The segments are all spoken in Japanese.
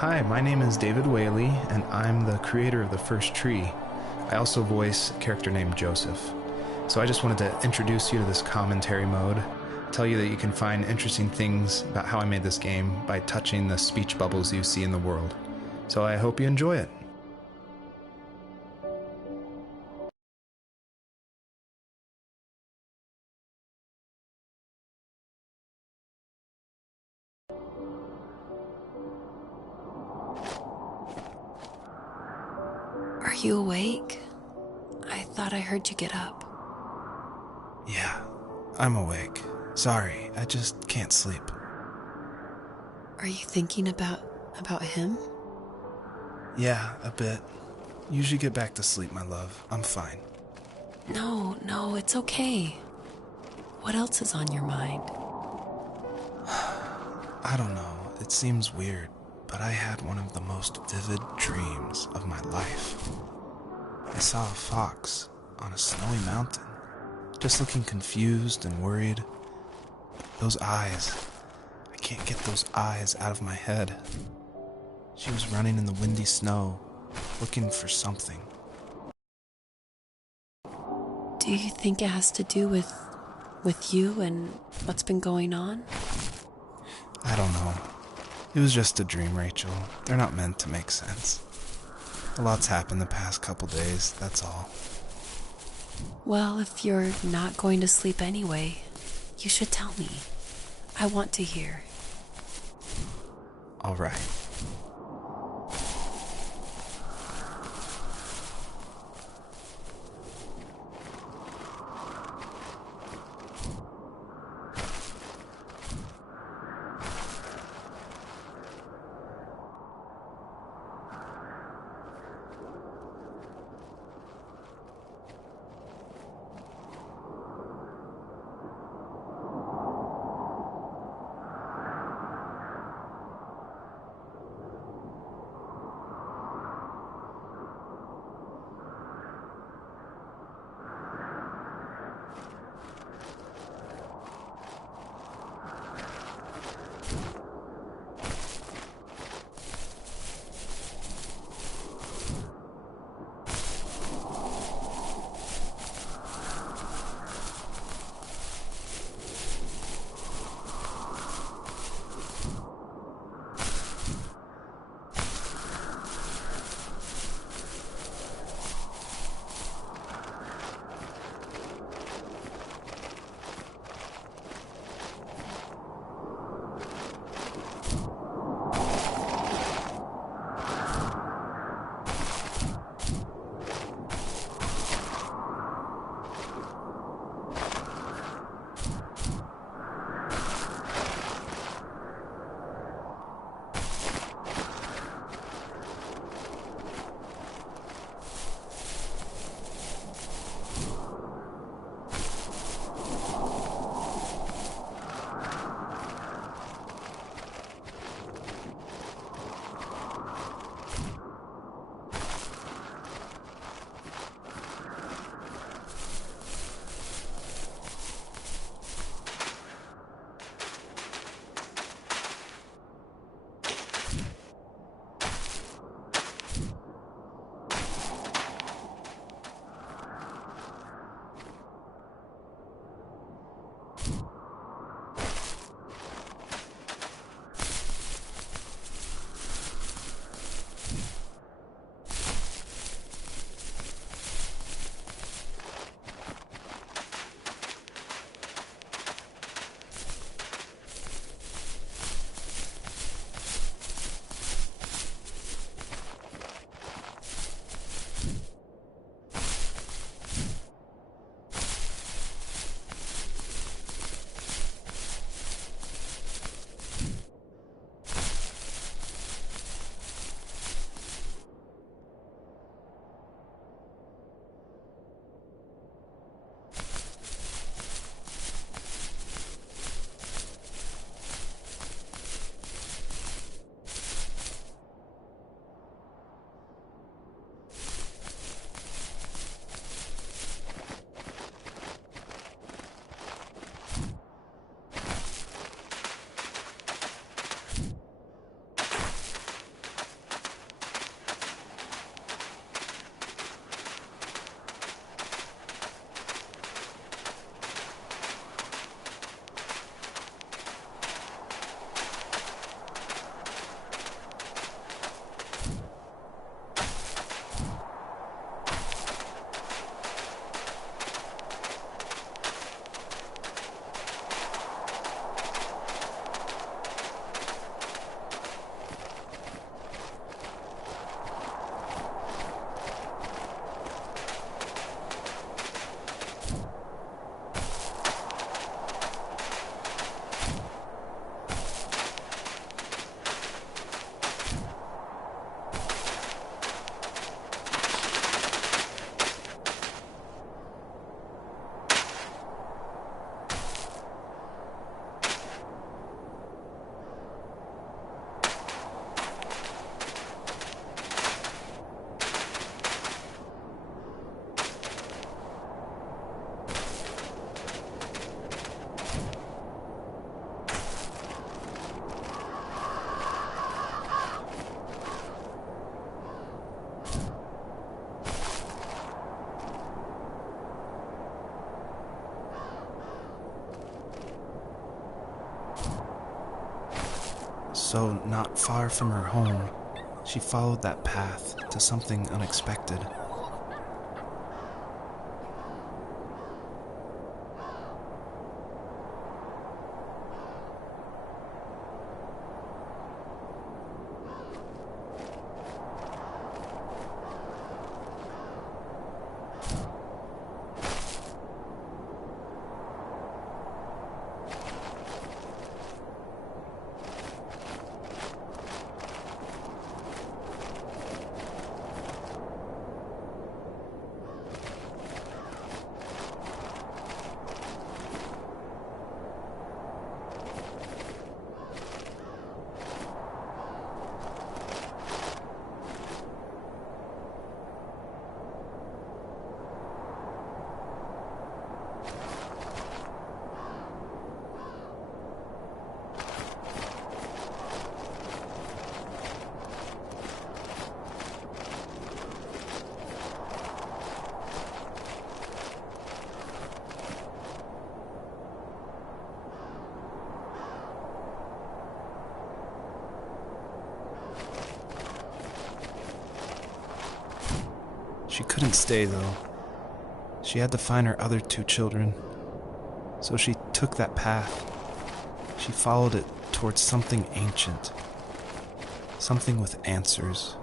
Hi, my name is David Whaley, and I'm the creator of The First Tree. I also voice a character named Joseph. So I just wanted to introduce you to this commentary mode, tell you that you can find interesting things about how I made this game by touching the speech bubbles you see in the world. So I hope you enjoy it. Are you awake? I thought I heard you get up. Yeah, I'm awake. Sorry, I just can't sleep. Are you thinking about him? Yeah, a bit. Usually get back to sleep, my love. I'm fine. No, it's okay. What else is on your mind? I don't know. It seems weird, but I had one of the most vivid dreams of my life. I saw a fox on a snowy mountain, just looking confused and worried. Those eyes. I can't get those eyes out of my head. She was running in the windy snow, looking for something. Do you think it has to do with you and what's been going on? I don't know. It was just a dream, Rachel. They're not meant to make sense. A lot's happened the past couple days, that's all. Well, if you're not going to sleep anyway, you should tell me. I want to hear. All right. So, not far from her home, she followed that path to something unexpected. She couldn't stay, though. She had to find her other 2 children. So she took that path. She followed it towards something ancient. Something with answers.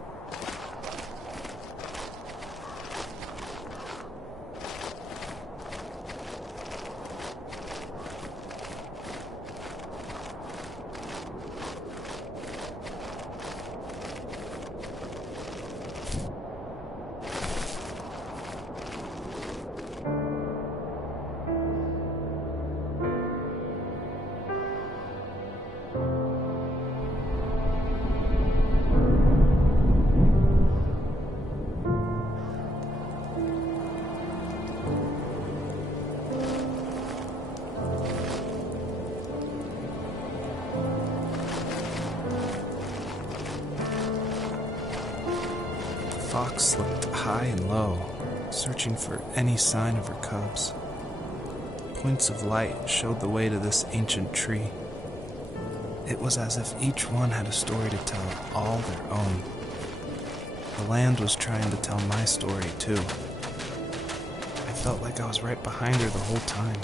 The fox looked high and low, searching for any sign of her cubs. Points of light showed the way to this ancient tree. It was as if each one had a story to tell, all their own. The land was trying to tell my story, too. I felt like I was right behind her the whole time.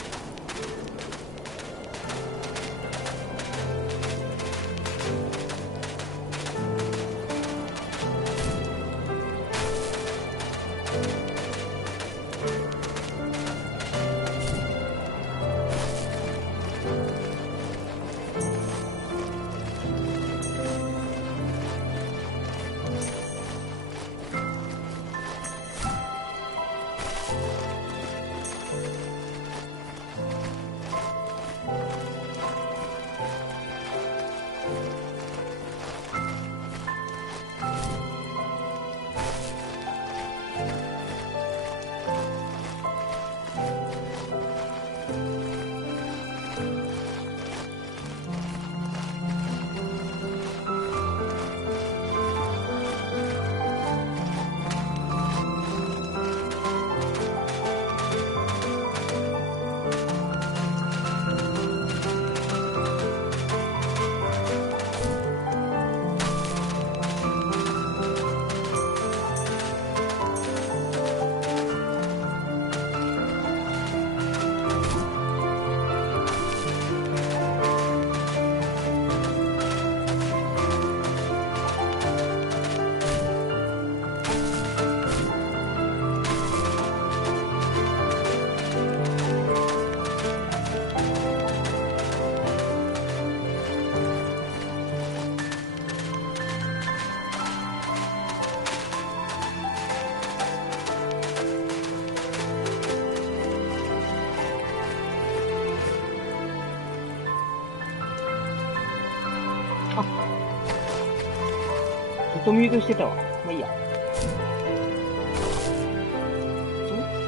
ずっとミュートしてたわ。まあいいや。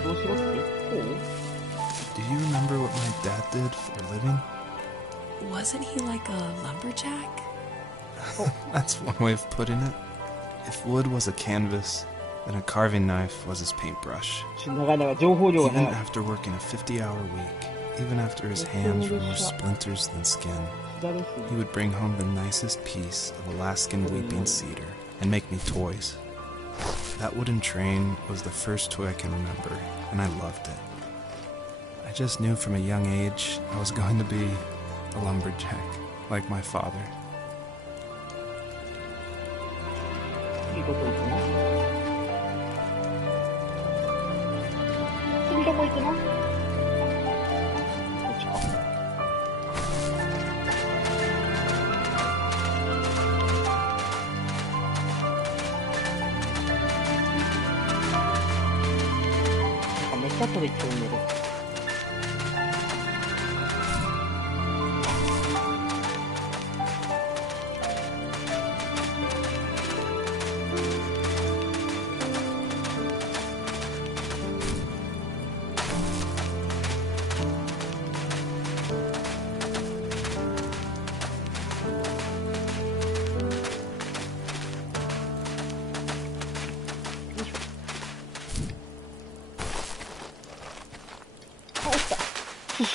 どうしろって？こう？ Do you remember what my dad did for a living? Wasn't he like a lumberjack? That's one way of putting it. If wood was a canvas, then a carving knife was his paintbrush. なかなか情報量が Even 長い。 after working a 50-hour week, Even after his hands were more splinters than skin, だですね。 he would bring home the nicest piece of Alaskan weeping cedar and make me toys. That wooden train was the first toy I can remember, and I loved it. I just knew from a young age I was going to be a lumberjack, like my father. 次どこ行くの？次どこ行くの？こっちか。なんかめっちゃ飛び飛んでる。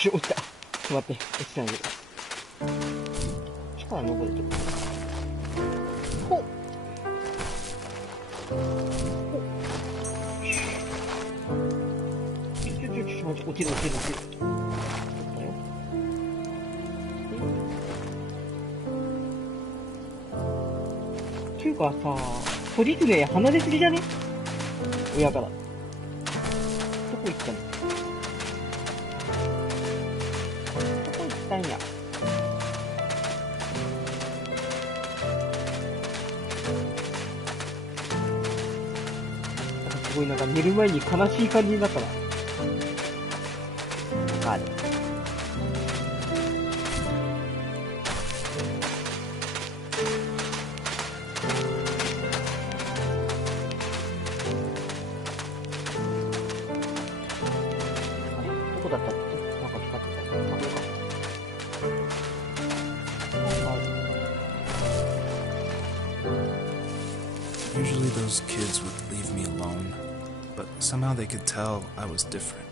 落ちた。ちょっと待って、落ちてないけど。力登れてる。ほっ。ほっ。ちょ、待って、落ちる。落ちたよ。っていうかさ、トリズメ離れすぎじゃね？親から。どこ行ったの？なんや。すごいなんか寝る前に悲しい感じになったな。あれ。どこだったっけ？なんか光ってた。Usually those kids would leave me alone, but somehow they could tell I was different.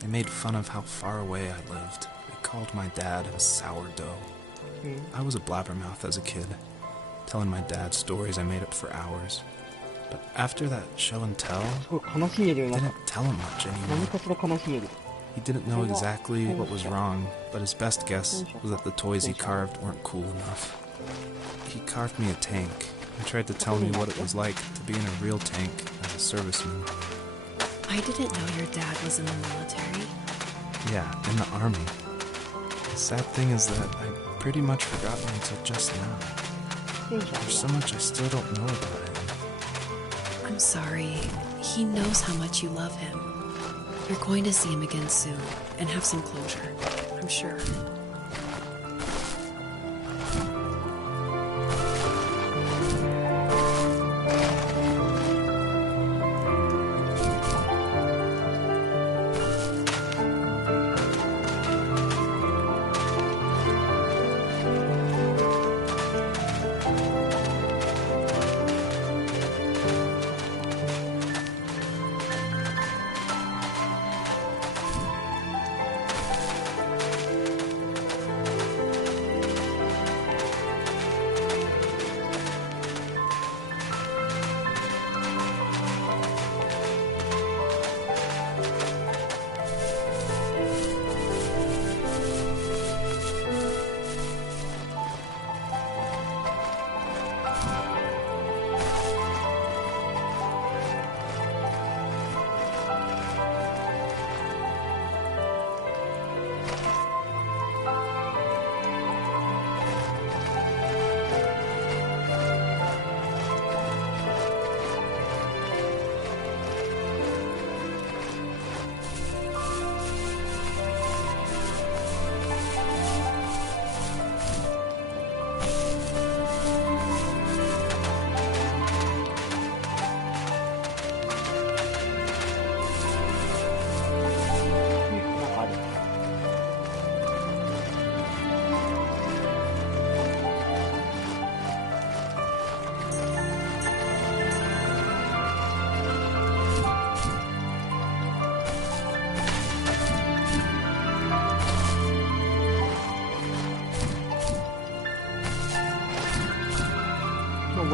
They made fun of how far away I lived. They called my dad a sourdough. I was a blabbermouth as a kid, telling my dad stories I made up for hours. But after that show and tell, すごい悲しい夜にな I った。 didn't tell him much 何 anymore. かしら悲しい夜。 He didn't know exactly what was wrong, but his best guess was that the toys he carved weren't cool enough. He carved me a tank and tried to tell me what it was like to be in a real tank as a serviceman. I didn't know your dad was in the military. Yeah, in the army. The sad thing is that I pretty much forgot him until just now. There's so much I still don't know about him. I'm sorry. He knows how much you love him. You're going to see him again soon and have some closure, I'm sure.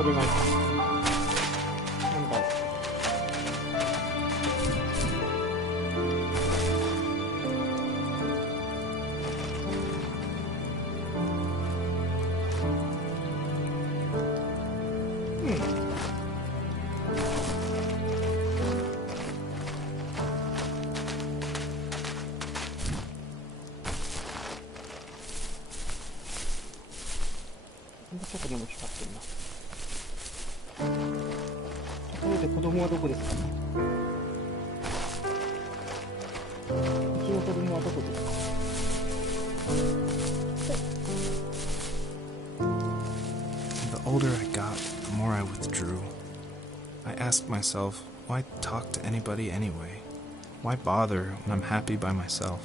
登れないか。なんだろう。ちょっとでも光ってるな。ところで子供はどこですか？うちの子供はどこですか？ The older I got, the more I withdrew. I asked myself, why talk to anybody anyway? Why bother when I'm happy by myself?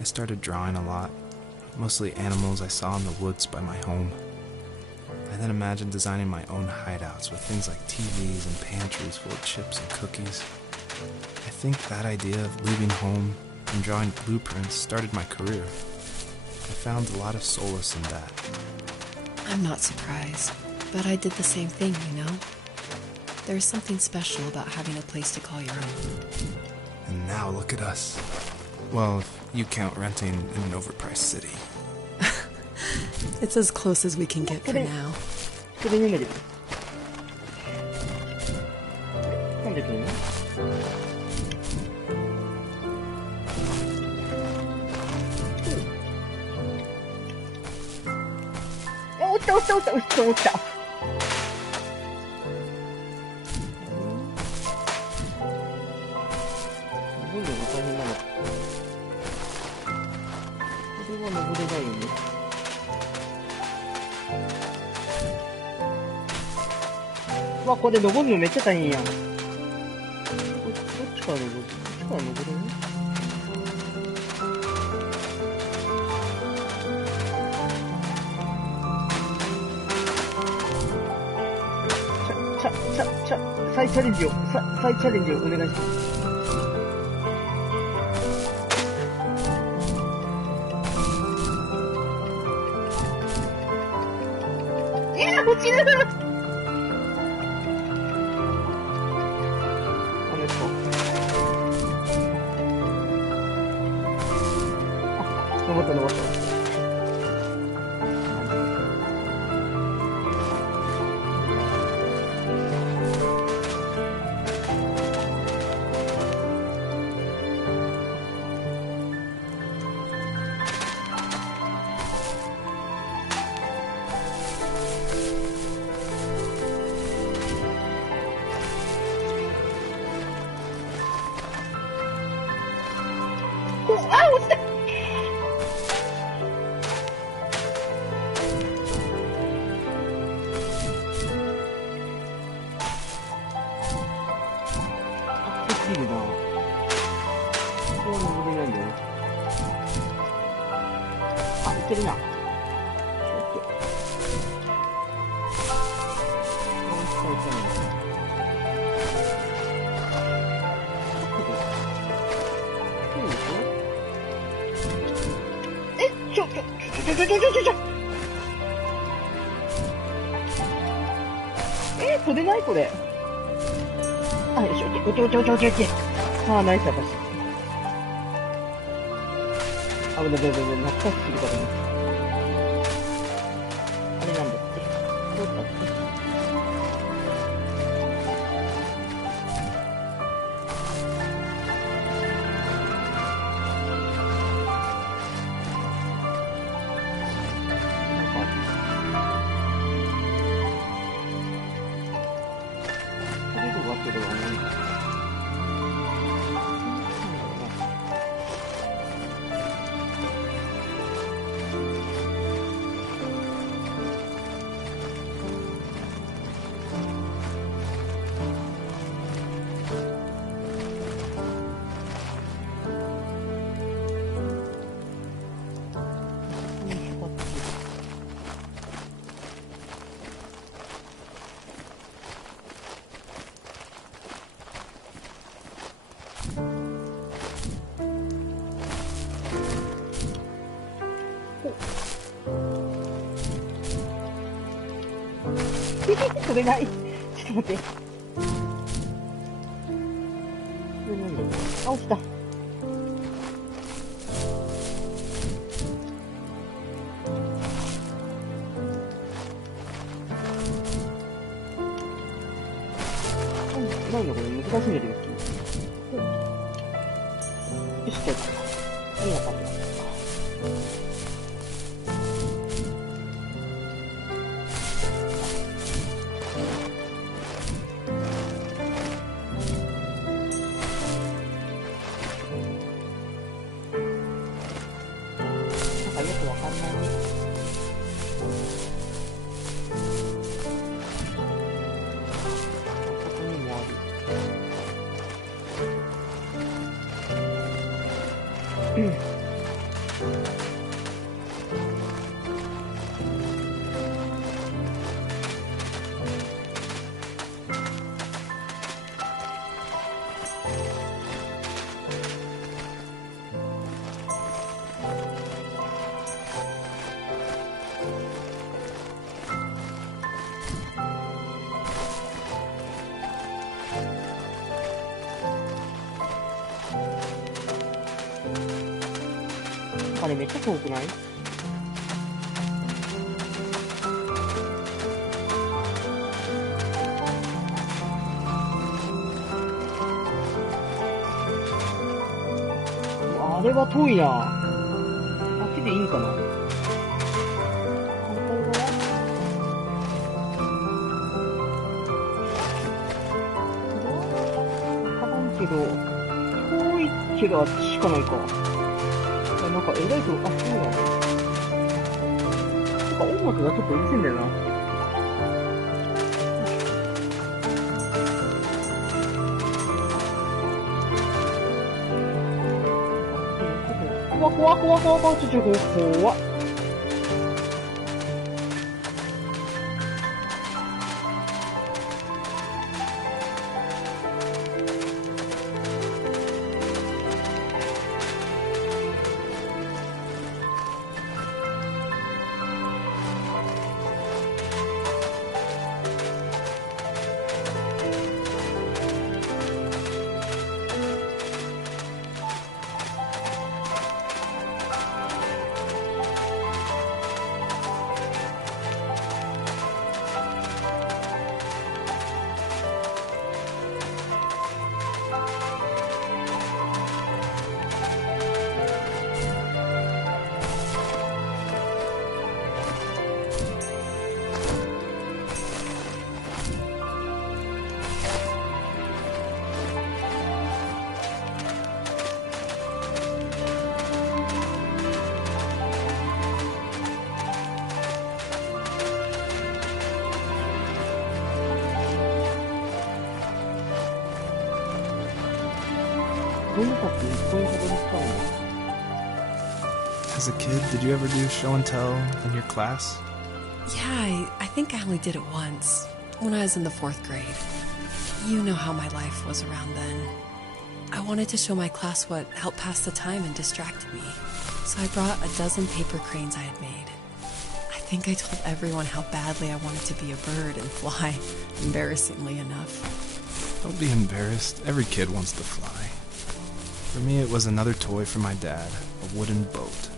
I started drawing a lot, mostly animals I saw in the woods by my home. I then imagined designing my own hideouts with things like TVs and pantries full of chips and cookies. I think that idea of leaving home and drawing blueprints started my career. I found a lot of solace in that. I'm not surprised, but I did the same thing, you know? There's something special about having a place to call your own. And now look at us. Well, if you count renting in an overpriced city. It's as close as we can get for now. それになります。なんで来るの？あ、落ちた。どんどん大変なの。これは登れないよね。うわ、これ登るのめっちゃ大変やん。どっちから登る？どっちから登るの？再チャレンジをお願いします。いやー、落ちる！登った。あ、落ちた！すぎるな。ここは登れないんだよね。あ、いけるな。オッケー。取れないこれ。あ、よし、オッケー。オッケー。あー、ナイス、私。あ、ぶね、懐かしすぎるからね。あれなんだっけ？どうだっけ？飛べない。ちょっと待って。これ何だ？あ、落ちた。なんだこれ難しいんだけど。よし、じゃあ、こんな感じだ。なんかよくわかんないね。ここにもある。あれめっちゃ遠くない？あれは遠いな。あっちでいいんかな？反対側？わからんけど、遠いけどあっちしかないか。なんか、えらいと、あ、そうだ。なんか音楽がちょっとうるせえんだよな。怖っ。怖っ。As a kid, did you ever do show and tell in your class? Yeah, I think I only did it once, when I was in the 4th grade. You know how my life was around then. I wanted to show my class what helped pass the time and distracted me. So I brought a dozen paper cranes I had made. I think I told everyone how badly I wanted to be a bird and fly, embarrassingly enough. Don't be embarrassed. Every kid wants to fly. For me, it was another toy from my dad, a wooden boat.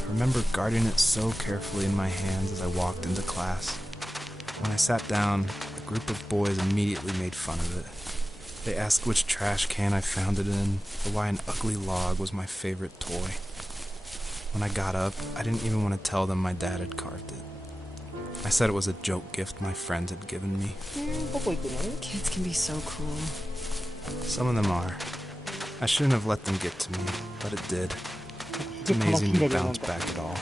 I remember guarding it so carefully in my hands as I walked into class. When I sat down, a group of boys immediately made fun of it. They asked which trash can I found it in, or why an ugly log was my favorite toy. When I got up, I didn't even want to tell them my dad had carved it. I said it was a joke gift my friends had given me. Kids can be so cruel. Some of them are. I shouldn't have let them get to me, but it did. It's amazing to bounce back at all.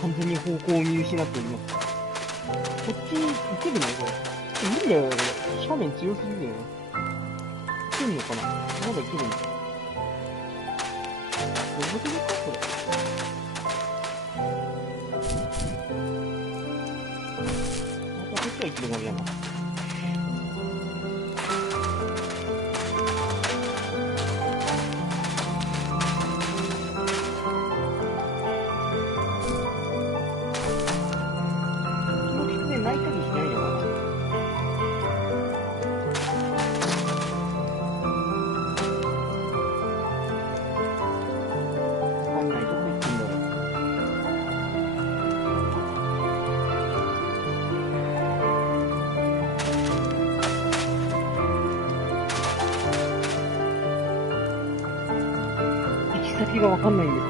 完全に方向を見失っております。こっちに行けるのこれ。無理だよ、これ。斜面強すぎるよ。行けるのかな、まだ行けるんだ。登ってるかこれ。またこっちは行けるのやな。泣いたりしないのかな。わかんない。どこ行ってんだろう。行き先がわかんないんですよ。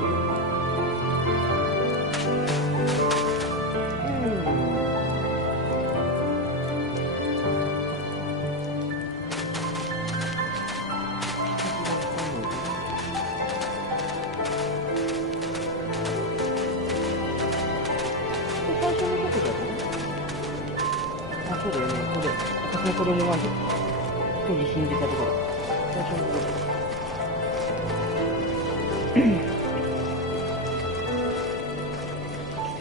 そうだよね、これ。私の子供が当時死んでたところ。最初のところ。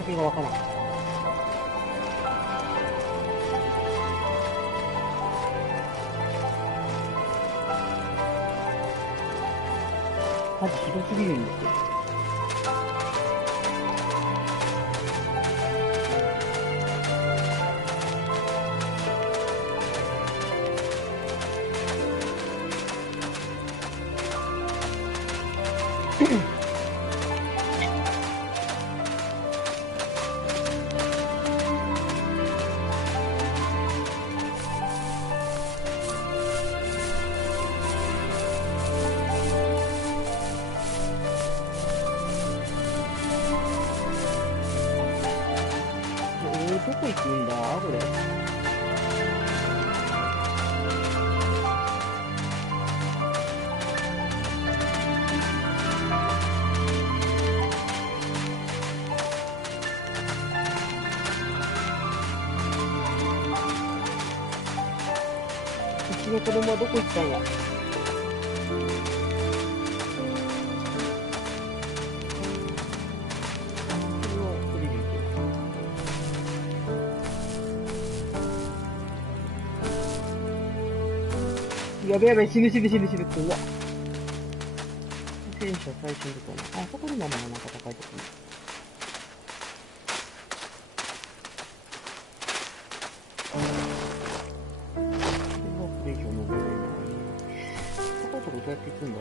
先がわからん。マジひどすぎるんですよ。どこ行くんだこれ。うちの子供はどこ行ったんや。やべやべ、死ぬ。怖っ。戦車最新とかな。あそこでもなんか高いとこね。これ以上登れない。高いとこどうやって行くんだ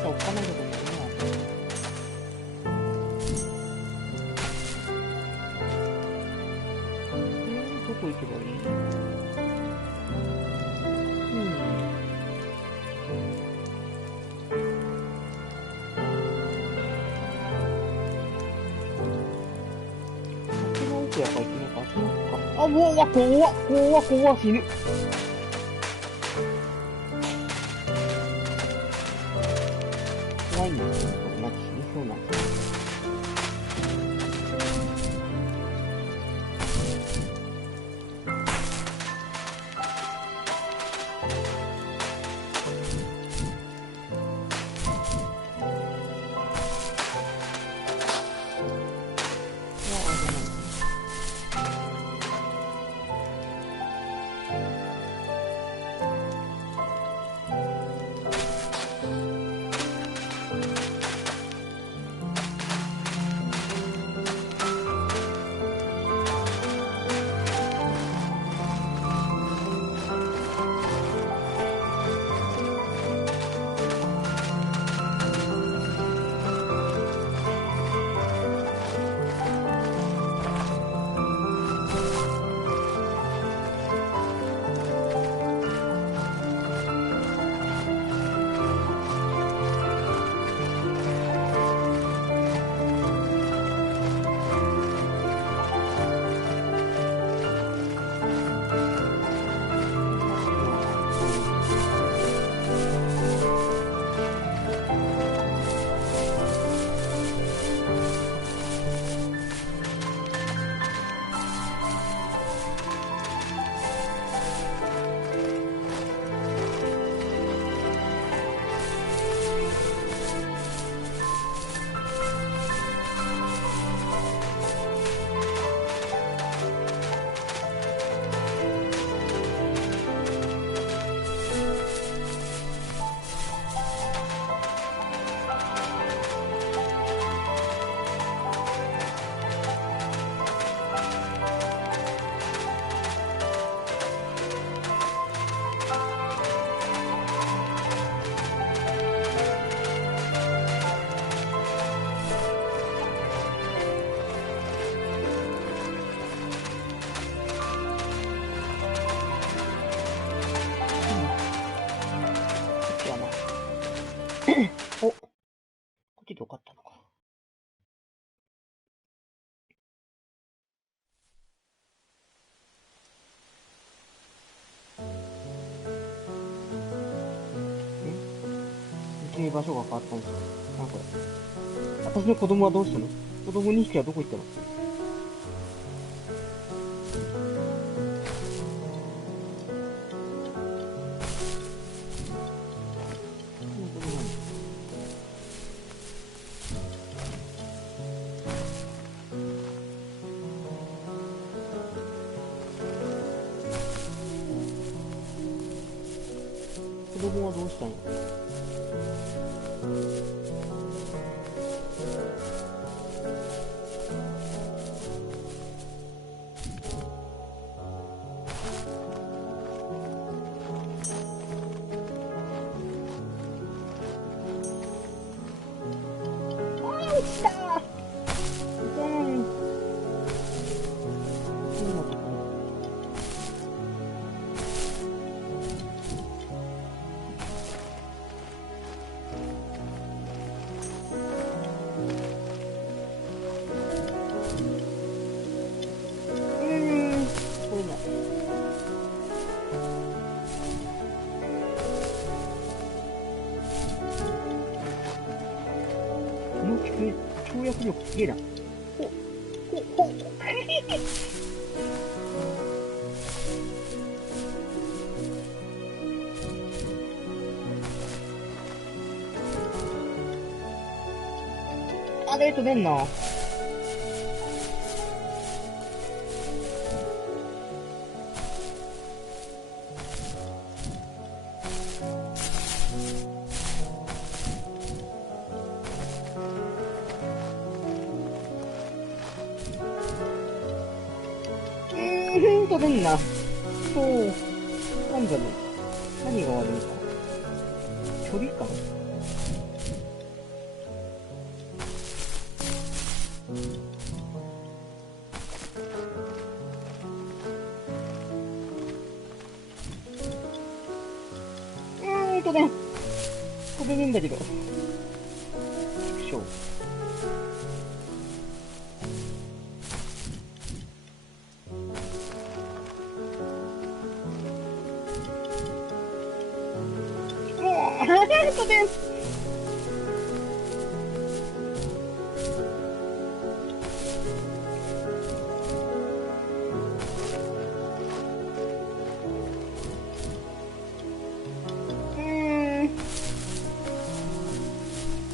おっかないとこにあるな。どこ行けばいい？あっちの奥やっぱ行くのか、あっちの奥か。あ、もう、怖っ、死ぬ。怖いんですよ。これ、なんか死にそうなんですよ。に場所が変わったんですよ。なんか、私の子供はどうしたの？子供2匹はどこ行ったの？子供はどうしたの？落ちたー。跳躍力すげえな。ほ。あれ出んな。出んな。そう。なんだろう。何が悪いのかな。距離感？ね。飛べねえんだけど。ちくしょう。飛べん。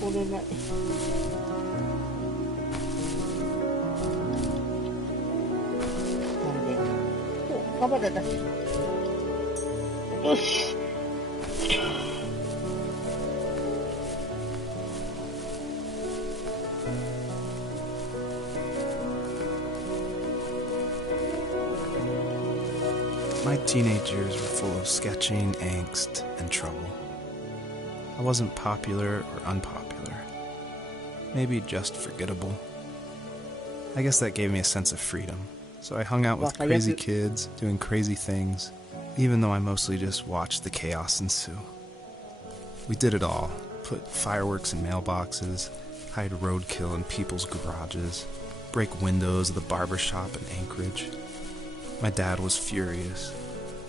これない。なんで、お、カバだだし。よし。My teenage years were full of sketching, angst, and trouble. I wasn't popular or unpopular. Maybe just forgettable. I guess that gave me a sense of freedom. So I hung out with crazy kids, doing crazy things, even though I mostly just watched the chaos ensue. We did it all. Put fireworks in mailboxes, hide roadkill in people's garages, break windows of the barber shop in Anchorage. My dad was furious,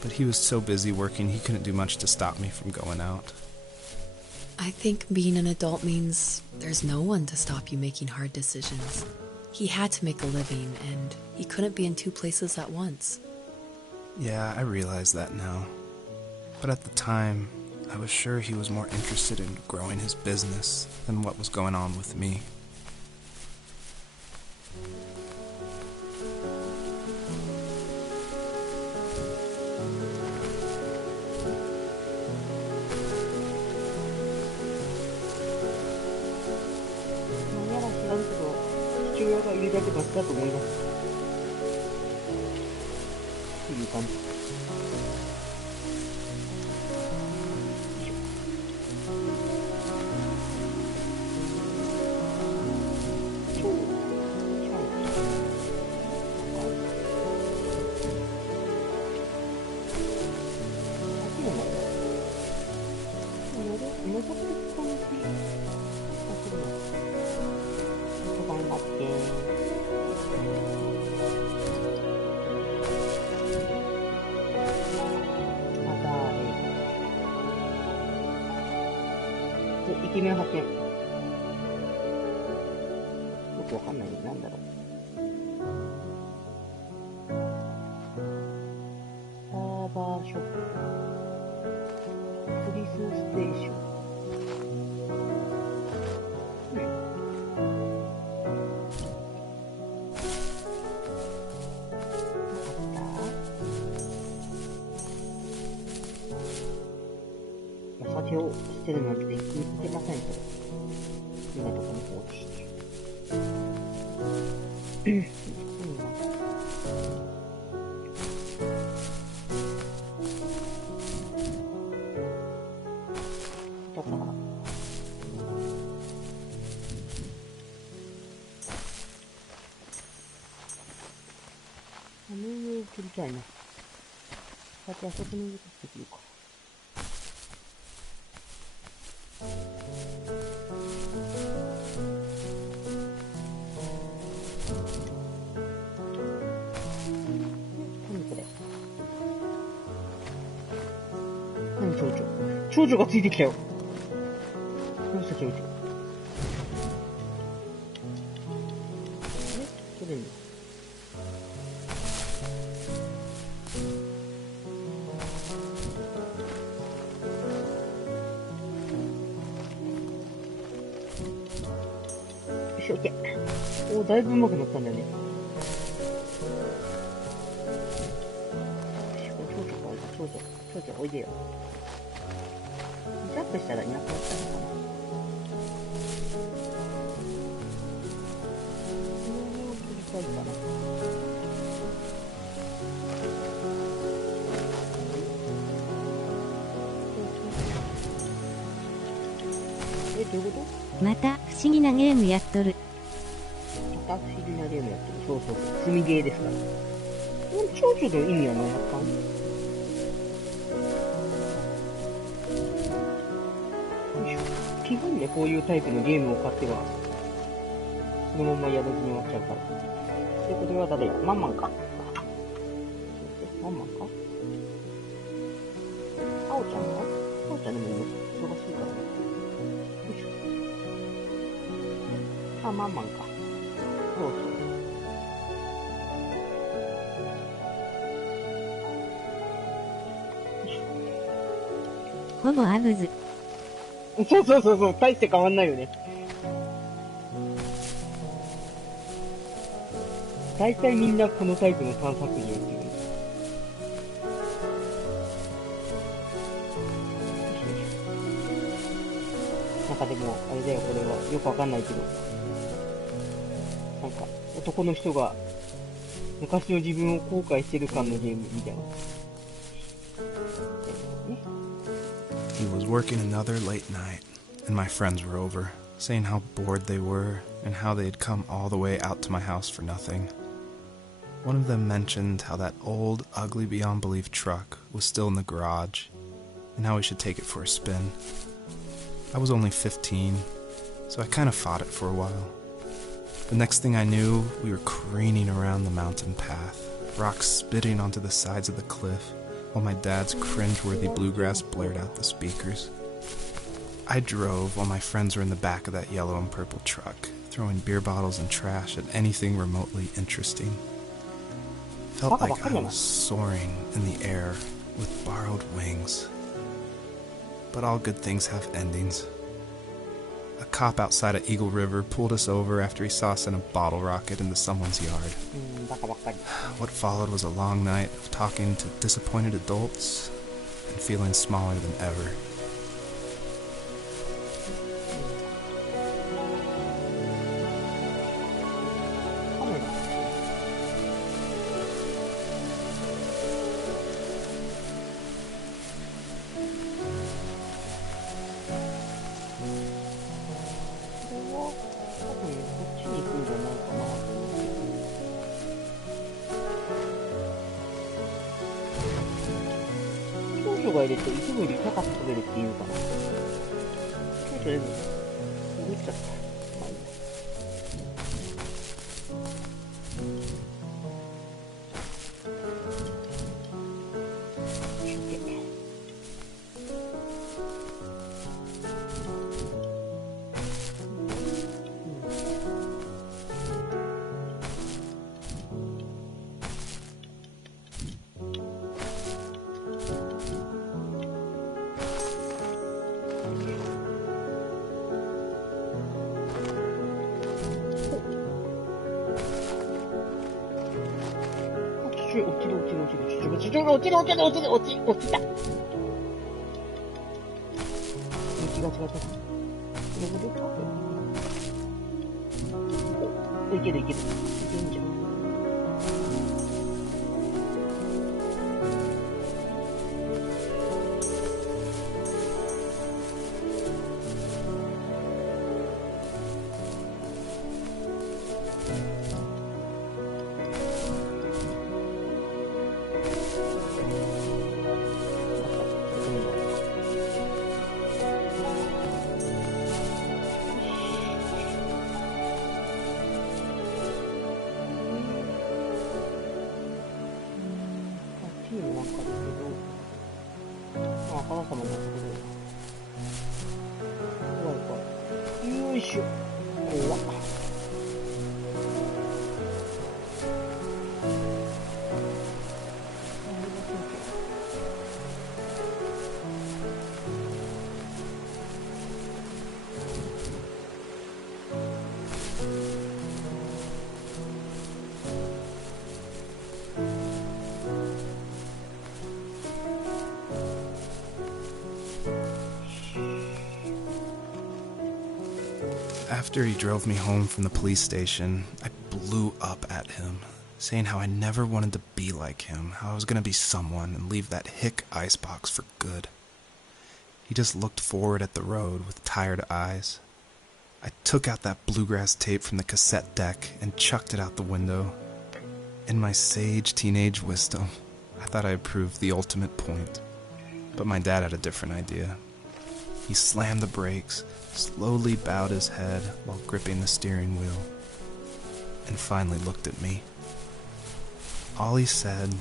but he was so busy working he couldn't do much to stop me from going out. I think being an adult means there's no one to stop you making hard decisions. He had to make a living, and he couldn't be in two places at once. Yeah, I realize that now. But at the time, I was sure he was more interested in growing his business than what was going on with me. イケメン発見。よくわかんないね。なんだろう。ハーバーショップ。クリスステーション。お酒を捨てるなんて言ってませんけど。今とかに放置して。どこかな。上を取りたいな。さて、あそこに出てくるか。蝶々がついてきたよ。どうした蝶々。取れんの。よし、オッケー。おー、だいぶ上手くなったんだよね。よし、これ蝶々か、蝶々おいでよ。ジャンプしたらいなくなったのかな。取りたいかな。どういうこと？また不思議なゲームやっとる。また不思議なゲームやってる。そうそうそう。積みゲーですから。蝶々の意味は何だったの？基本でこういうタイプのゲームを買っては、そのままやる気に終わっちゃうから。で、これは誰や？マンマンか。マンマンか？あおちゃんか？あおちゃんでも忙しいからね。よいしょ。あ、マンマンか。そうそう。ほぼアブズ。そうそうそうそう、大して変わんないよね。大体みんなこのタイプの3作品をっていう。なんかでも、あれだよ、これは。よくわかんないけど。なんか、男の人が、昔の自分を後悔してる感のゲームみたいな。He was working another late night, and my friends were over, saying how bored they were and how they had come all the way out to my house for nothing. One of them mentioned how that old, ugly beyond belief truck was still in the garage, and how we should take it for a spin. I was only 15, so I kind of fought it for a while. The next thing I knew, we were careening around the mountain path, rocks spitting onto the sides of the cliff, while my dad's cringe-worthy bluegrass blared out the speakers. I drove while my friends were in the back of that yellow and purple truck, throwing beer bottles and trash at anything remotely interesting. Felt like I was soaring in the air with borrowed wings. But all good things have endings. A cop outside of Eagle River pulled us over after he saw us in a bottle rocket into someone's yard. What followed was a long night of talking to disappointed adults and feeling smaller than ever.蝶々が入れていつもより高く飛べるっていうかな。蝶々でも、戻っちゃった。まあいいや。ちる落ちる落ちる落ちる落ちる落ちる落ちる落ちる落ちる落ちた。違う違う違う。登るかお、いけるいける。いけるんじゃん。よいしょ。怖っ。After he drove me home from the police station, I blew up at him, saying how I never wanted to be like him, how I was going to be someone and leave that hick icebox for good. He just looked forward at the road with tired eyes. I took out that bluegrass tape from the cassette deck and chucked it out the window. In my sage teenage wisdom, I thought I had proved the ultimate point. But my dad had a different idea. He slammed the brakes, slowly bowed his head while gripping the steering wheel, and finally looked at me. All he said,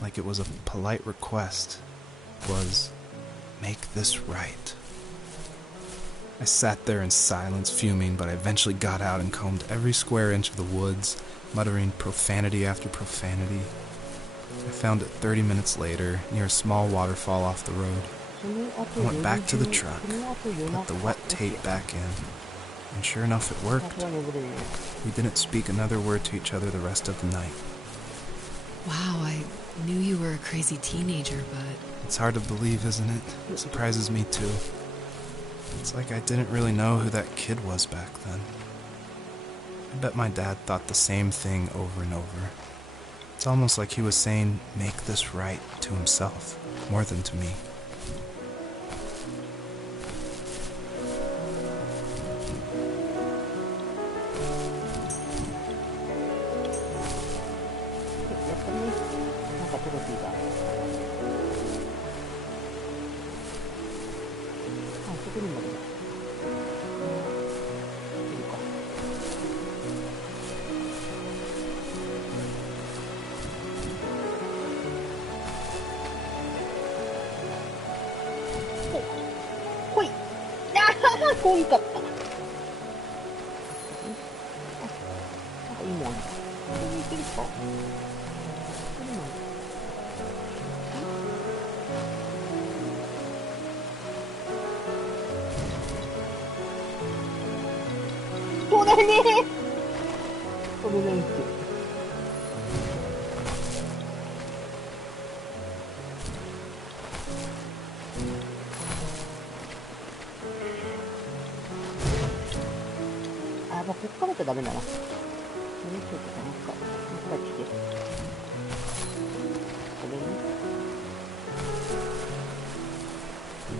like it was a polite request, was, "Make this right." I sat there in silence, fuming, but I eventually got out and combed every square inch of the woods, muttering profanity after profanity. I found it 30 minutes later, near a small waterfall off the road. I went back to the truck, put the wet tape back in, and sure enough it worked. We didn't speak another word to each other the rest of the night. Wow, I knew you were a crazy teenager, but... It's hard to believe, isn't it? It surprises me too. It's like I didn't really know who that kid was back then. I bet my dad thought the same thing over and over. It's almost like he was saying, "Make this right," to himself, more than to me.遠いかった。なんかいいもんある。ここに行けるか？これなんだ。そうだよね。それなんですよ。こっからじゃダメだな。ちょっとなんか、帰ってきて。これね。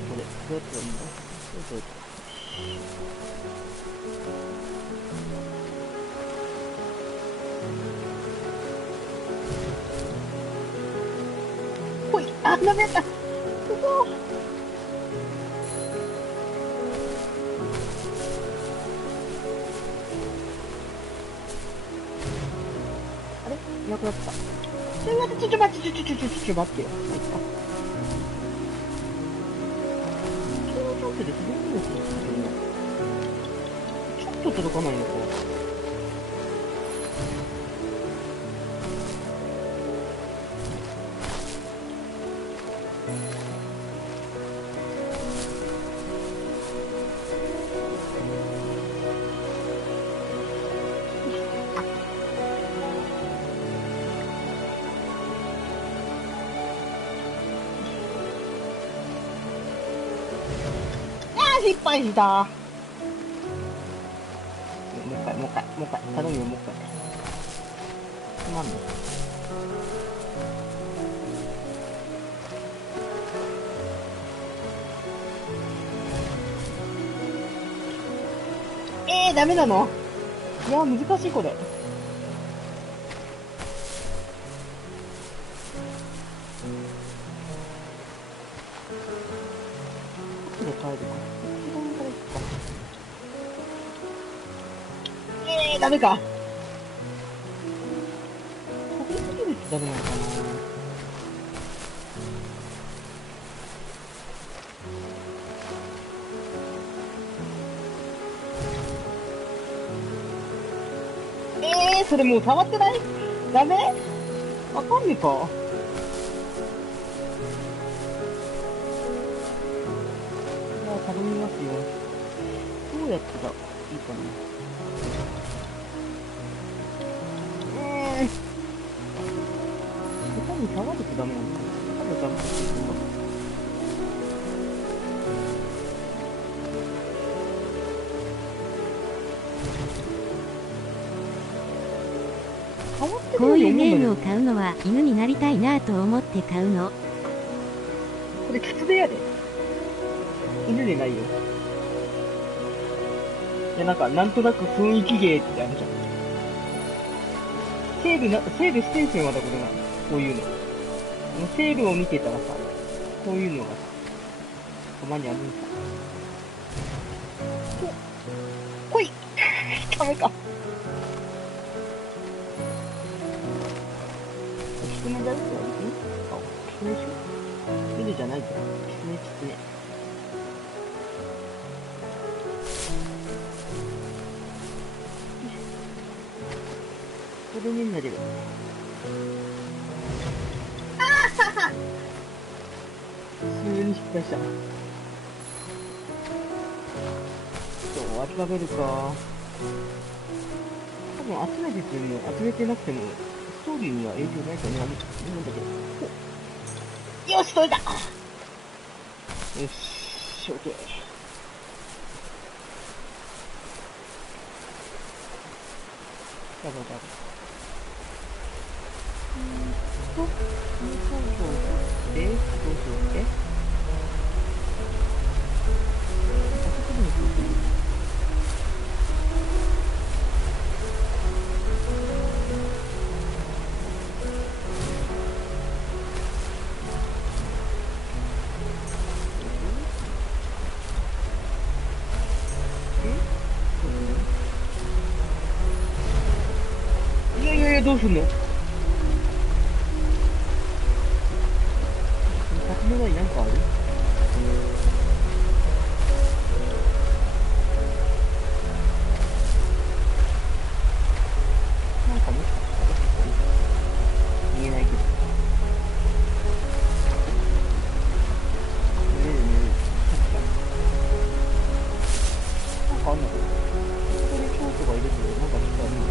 これ、どうやってやるんだ？どうやって。ほい！あ、ダメだった！うそー！なくなった。ちょっと待って、待ってよ。入った。キャラジャンプでひどいのするんですけど、ちょっと届かないのか。ー失敗した。もう一回、頼むよ、もう一回。なんでダメなの？いや、難しい、これ。で帰るか。ダメか。飛びすぎるってダメなのかな。それもう触ってない？ダメ？わかんねえか。じゃあ頼みますよ。どうやってたらいいかな。下手に触るとダメなのかな。ただダメって言うか。こういうゲームを買うのは犬になりたいなぁと思って買うの。これキツネやで。犬でないよ。いや、なんとなく雰囲気ゲーってあるじゃん。セールしてんすよ、またこれが。こういうの。セールを見てたらさ、こういうのがさ、たまにあるんさ。来いダメか。キツネだよ、あ、キツネしよう。犬じゃないじゃん。キツネ。これになれる。普通に失敗した。諦めるか。多分集めてても、集めてなくても、ストーリーには影響ないかな、思うんだけど。よし、取れた。よし、オッケー。ダブ。この操作を取って、どうしようって。どうすんの？立ちの台なんかある？なんかもしかしたら見えないけど。見える。なんかあんのかな？ここで蝶々がいるけど、なんかきっとあるの？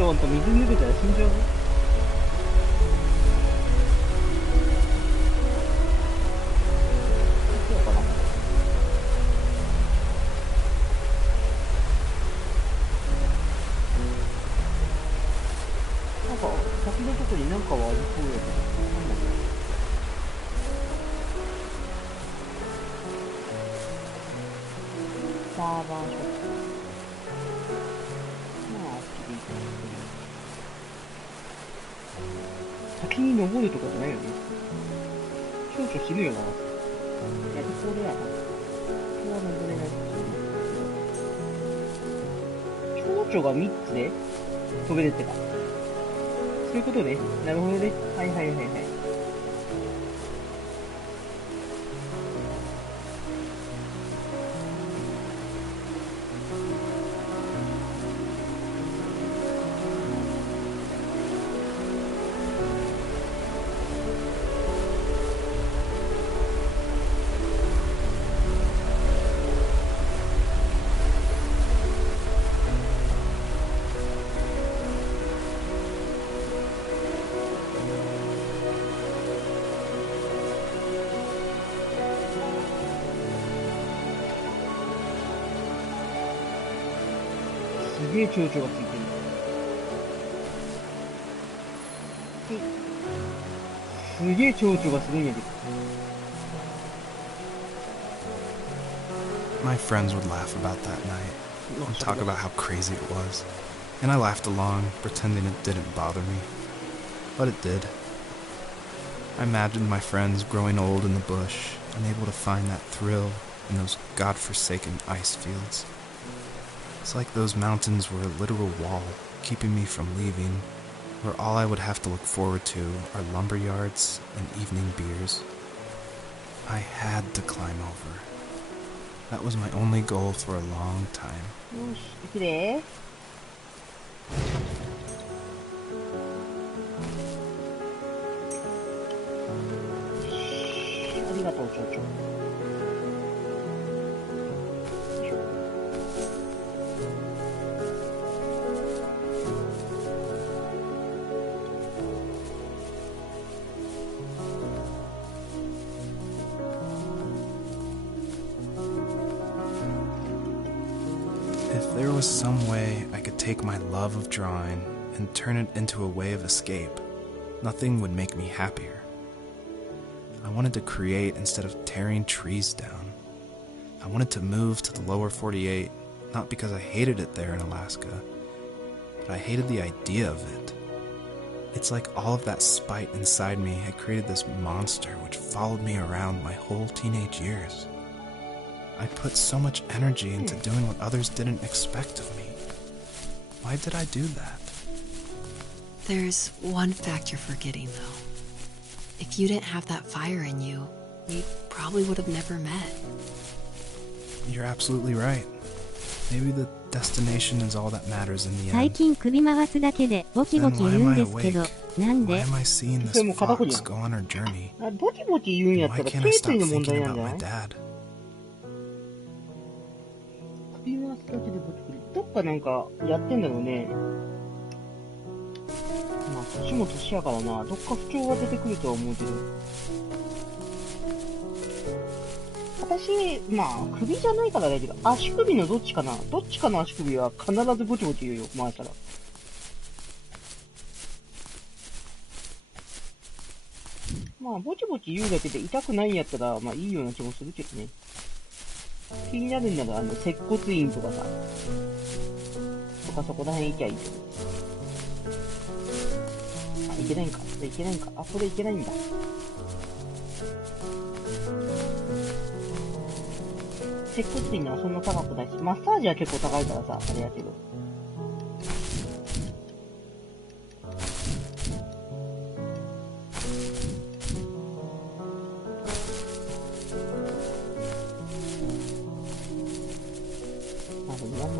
あんた水抜けたら死んじゃうぞ。そうかな。なんか先のとこになんかはありそうやけど、なんだろう。サーバーショップ。登るとかじゃないよね。少々死ぬよな。いや、これやな。これは登れない。蝶々が3つで飛べるってか。そういうことね。なるほどね。はいはいはいはい。すげえ蝶々がついてる。すげえ蝶々がするんやけど。My friends would laugh about that night and talk about how crazy it was. And I laughed along, pretending it didn't bother me. But it did. I imagined my friends growing old in the bush, unable to find that thrill in those godforsaken ice fields. It's like those mountains were a literal wall, keeping me from leaving, where all I would have to look forward to are lumber yards and evening beers. I had to climb over. That was my only goal for a long time. よし、行くで。ありがとう、蝶々。よいしょ。If there was some way I could take my love of drawing and turn it into a way of escape, nothing would make me happier. I wanted to create instead of tearing trees down. I wanted to move to the lower 48, not because I hated it there in Alaska, but I hated the idea of it. It's like all of that spite inside me had created this monster which followed me around my whole teenage years. I put so much energy into doing what others didn't expect of me. Why did I do that? There's one fact you're forgetting, though. If you didn't have that fire in you, we probably would have never met. You're absolutely right. Maybe the destination is all that matters in the 最 end. 近首回すだけでボキボ Then キ why 言 am うん I ですけど、 awake? なん Why で am I seeing this それも肩こりやん。 fox go on her journey? あ、ボキボキ言うんやった Why ら、 can't I 頸 stop 椎の問 thinking 題なん about じゃな my い？ dad? 首回すだけでボキボキ。どっかなんかやってんだろうね。まあ、年も年やからな、どっか不調が出てくるとは思うけど。私、まあ、首じゃないからだけど、足首のどっちかな？どっちかの足首は必ずボキボキ言うよ、回したら。まあ、ぼちぼち言うだけで痛くないんやったら、まあいいような気もするけどね。気になるんなら、接骨院とかさ、とかそこら辺行きゃいいけど。あ、いけないんか。いけないんか。あ、これいけないんだ。接骨院ならそんな高くないし、マッサージは結構高いからさ、あれやけど。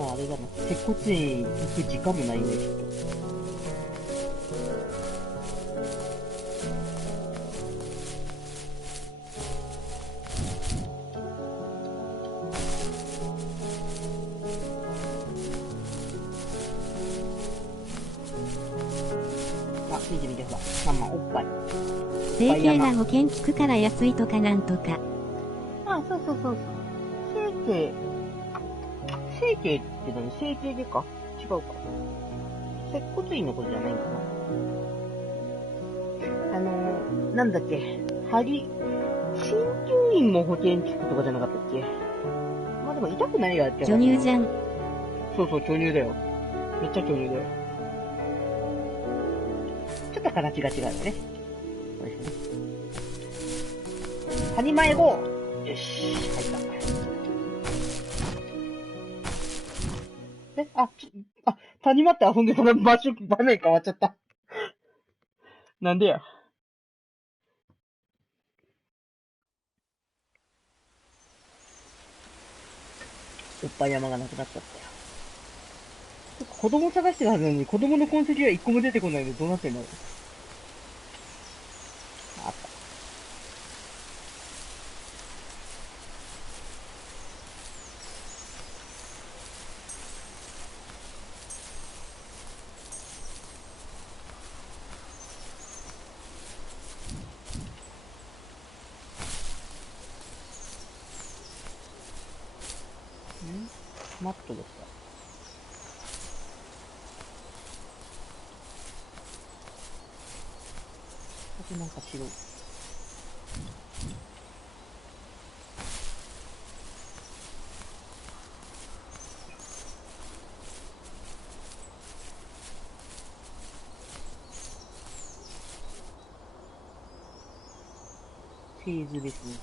あれだな、接骨院行く時間もないね、きっと。あ、見てみてほら、ママ、おっぱい。整形が保険効くから安いとかなんとか。あ、そうそうそうそう。整形って何？整形外科？違うか。接骨院のことじゃないんかな。なんだっけ。鍼灸院も保険効くとかじゃなかったっけ。まあでも痛くないやって。巨乳じゃん。そうそう、巨乳だよ。めっちゃ巨乳だよ。ちょっと形が違うよね。最初ね。谷間へ行こう。よし、入った。谷間って遊んでたら場面変わっちゃった。なんでや。おっぱい山がなくなっちゃったよ。子供探してるはずなのに、子供の痕跡が一個も出てこないのでどうなってんだろう。あった。マットですか。あとなんか白い。フェーズですね。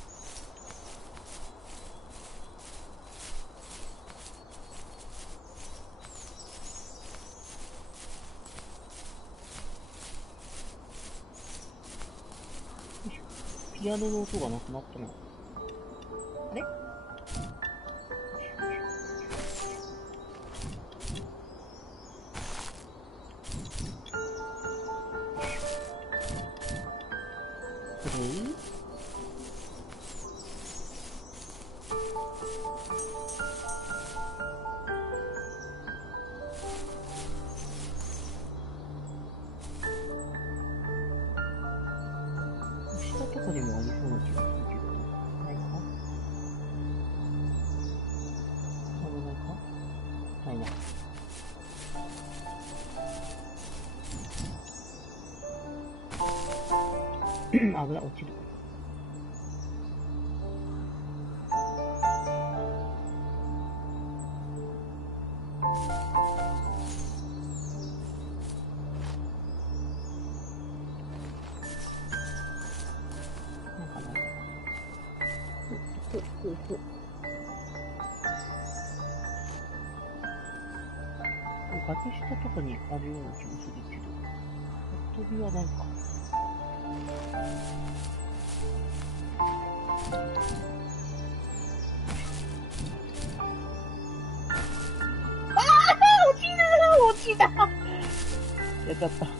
ピアノの音がなくなったな。あれ？下とかにもありそうな気がするけど、ないかな？ないか？ないな。危ない、落ちる。なんかないかな。崖下とかにあるような気もするけど、飛びはないか。落ちたやっちゃった。落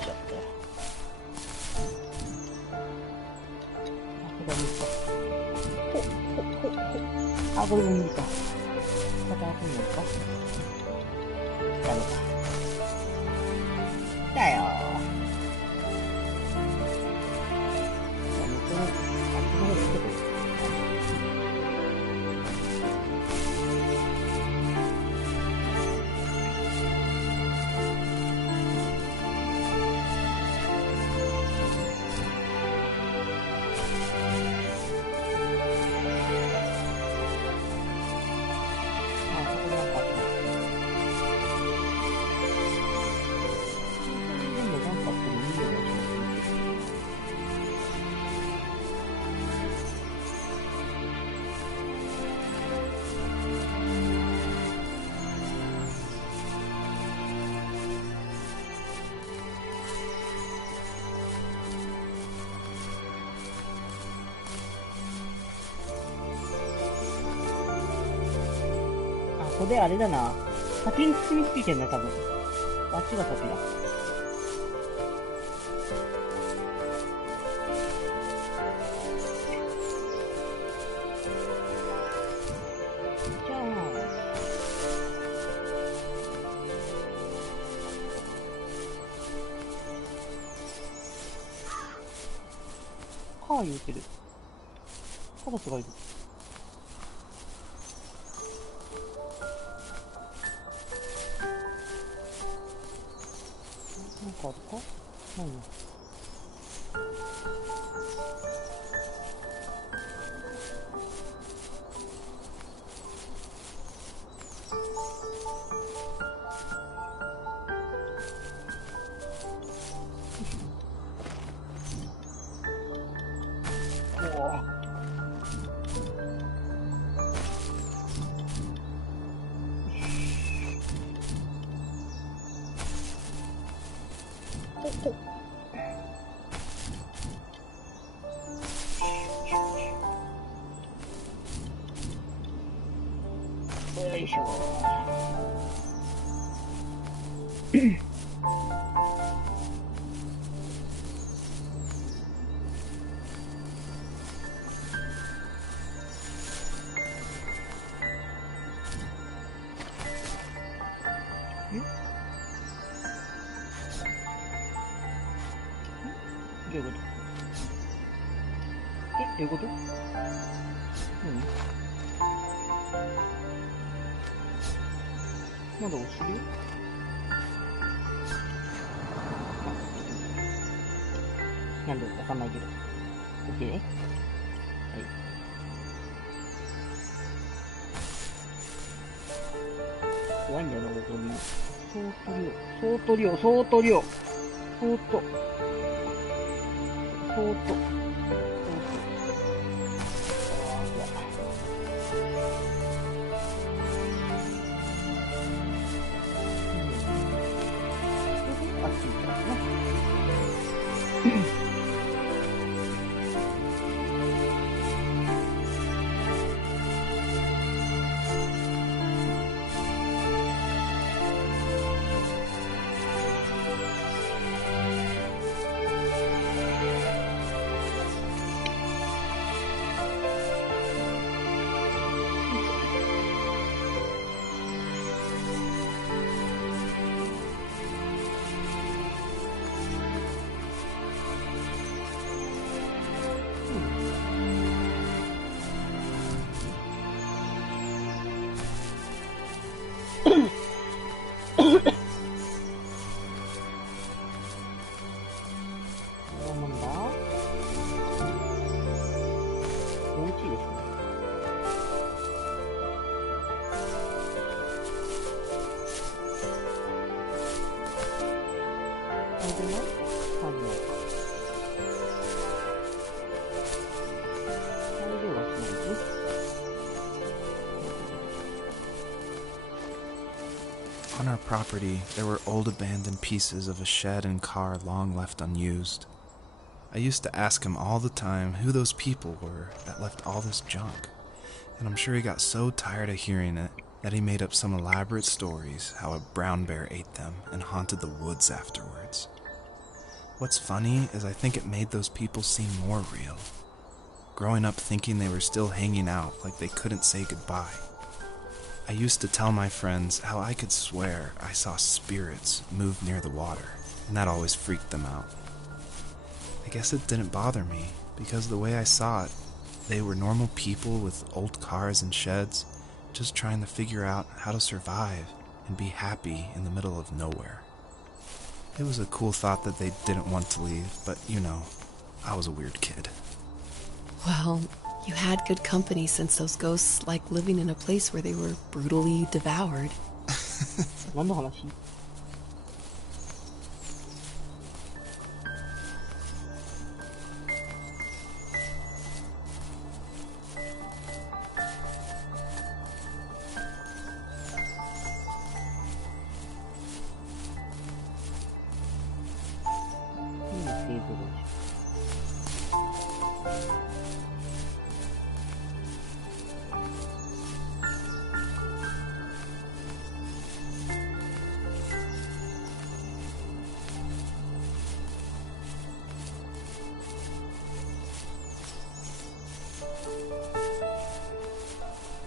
ちちゃったよ。これが無理か。これも無理か。また開くんのか。ダメか。だよー。これあれだな。先に進みすぎてんな、多分。あっちが先だ。じゃあ、言うてる。カラスがいる。なんかあるか？ないな。よいしょ。どういうこと？どういうこと？まだ押してるよ。なんでわかんないけど。OK ね。はい。怖いんだよな、僕に。相当量。あっち行きますね。On our property, there were old abandoned pieces of a shed and car long left unused. I used to ask him all the time who those people were that left all this junk, and I'm sure he got so tired of hearing it that he made up some elaborate stories how a brown bear ate them and haunted the woods afterwards. What's funny is I think it made those people seem more real. Growing up thinking they were still hanging out like they couldn't say goodbye. I used to tell my friends how I could swear I saw spirits move near the water, and that always freaked them out. I guess it didn't bother me, because the way I saw it, they were normal people with old cars and sheds, just trying to figure out how to survive and be happy in the middle of nowhere. It was a cool thought that they didn't want to leave, but you know, I was a weird kid. Well, you had good company since those ghosts like living in a place where they were brutally devoured. 何の話？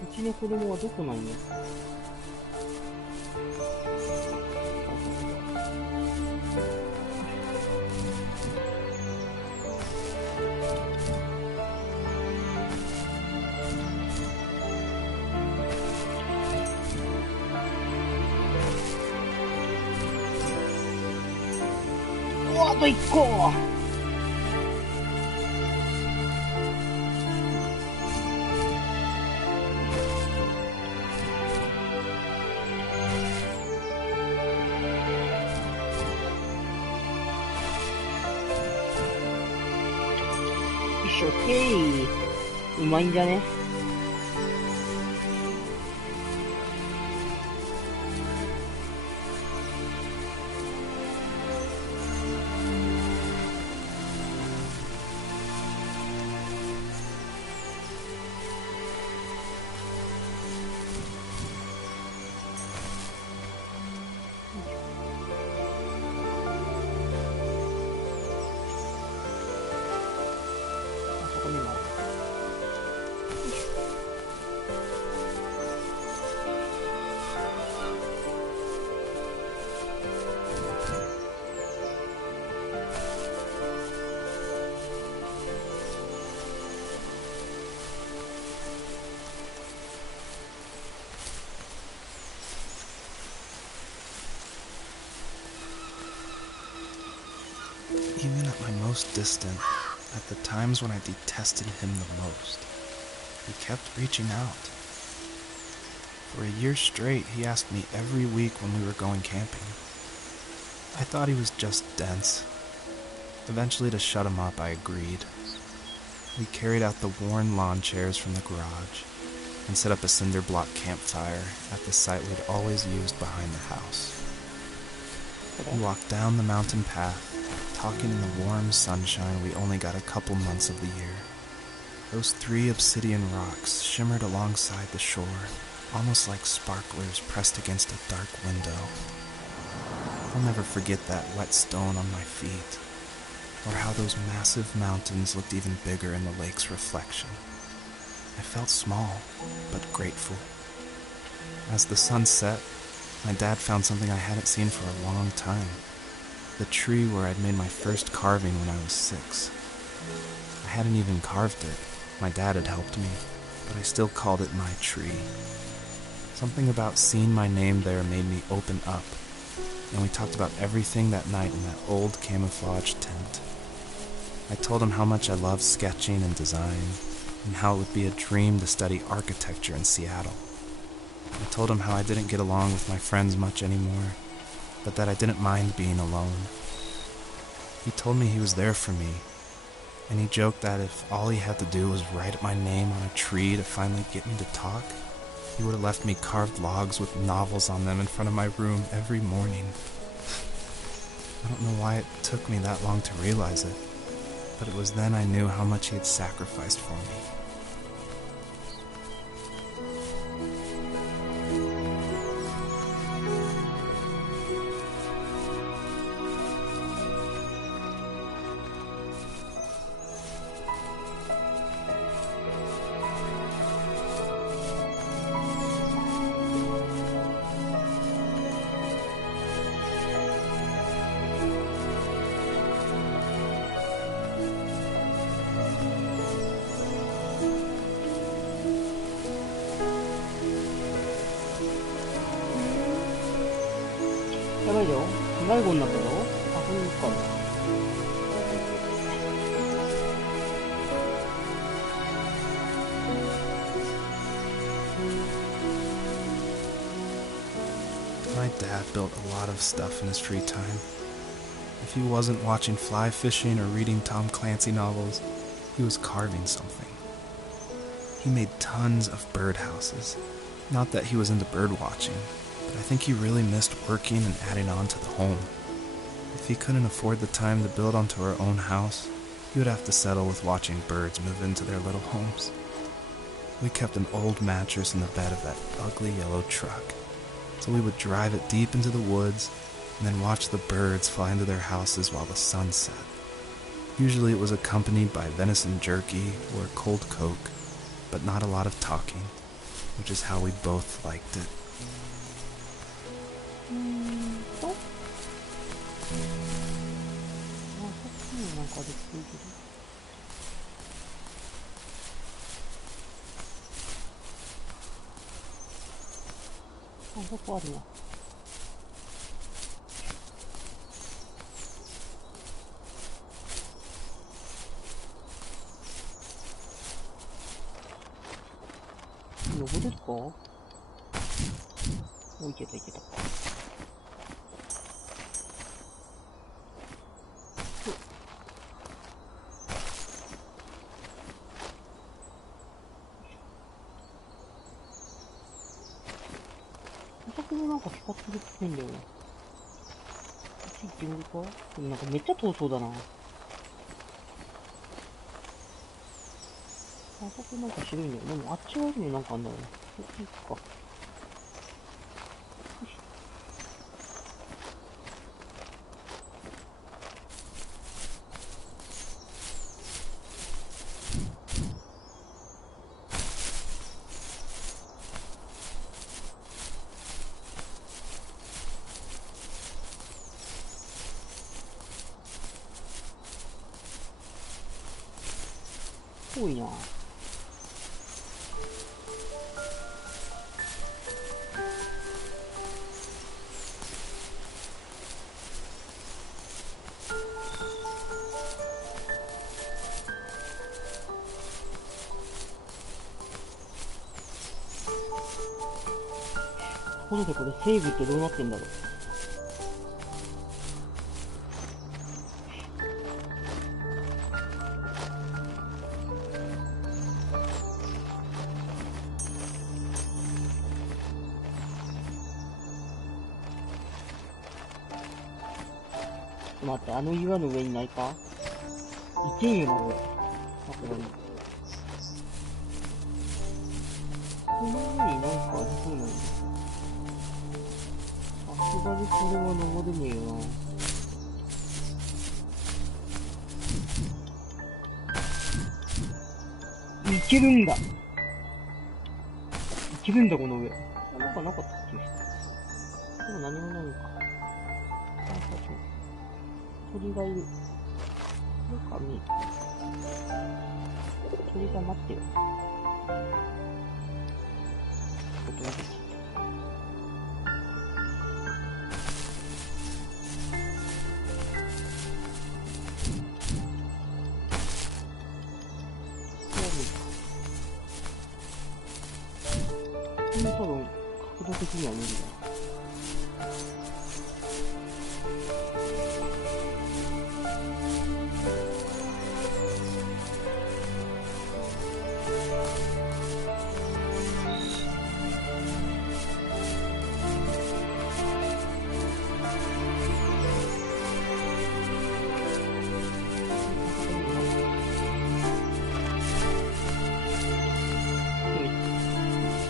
うちの子供はどこなんや？あと1個。し、オッケー。うまいんじゃね？あそこにもある。Even at my most distant, at the times when I detested him the most, he kept reaching out. For a year straight, he asked me every week when we were going camping. I thought he was just dense. Eventually, to shut him up, I agreed. We carried out the worn lawn chairs from the garage and set up a cinder block campfire at the site we'd always used behind the house. We walked down the mountain path, talking in the warm sunshine we only got a couple months of the year. Those 3 obsidian rocks shimmered alongside the shore, almost like sparklers pressed against a dark window. I'll never forget that wet stone on my feet, or how those massive mountains looked even bigger in the lake's reflection. I felt small, but grateful. As the sun set, my dad found something I hadn't seen for a long time. The tree where I'd made my first carving when I was 6. I hadn't even carved it. My dad had helped me, but I still called it my tree. Something about seeing my name there made me open up, and we talked about everything that night in that old camouflage tent. I told him how much I loved sketching and design, and how it would be a dream to study architecture in Seattle. I told him how I didn't get along with my friends much anymore, but that I didn't mind being alone. He told me he was there for me, and he joked that if all he had to do was write my name on a tree to finally get me to talk, he would have left me carved logs with novels on them in front of my room every morning. I don't know why it took me that long to realize it, but it was then I knew how much he had sacrificed for me.やばいよ。迷子になったよ。あ、これ行くか。My dad built a lot of stuff in his free time. If he wasn't watching fly fishing or reading Tom Clancy novels, he was carving something. He made tons of birdhouses. Not that he was into bird watching, but I think he really missed working and adding on to the home. If he couldn't afford the time to build onto our own house, he would have to settle with watching birds move into their little homes. We kept an old mattress in the bed of that ugly yellow truck, so we would drive it deep into the woods and then watch the birds fly into their houses while the sun set. Usually it was accompanied by venison jerky or cold Coke, but not a lot of talking, which is how we both liked it. なんかできてるけど。あ、そこあるな。登れるか？お、いけたいけた。なんか光ってるっぽいんだよな。こっち行ってみるか？でもなんかめっちゃ遠そうだな。あそこなんか白いんだよ。でもあっち側にもなんかあんだよな。こっち行くか。遠いな。ところでこれセーブってどうなってんだろう。ちょっと待って、あの岩の上にないか？いけんよな、これ。あ、これに。この上になんかありそうなんです。さすがにこれは登れねえよな。いけるんだ。いけるんだ、この上。あ、なんかなかったっけ？でも何もないのか。なんか鳥がいる。なんか見えた。鳥が待ってよ。ちょっと待って。多分、角度的には無理だ。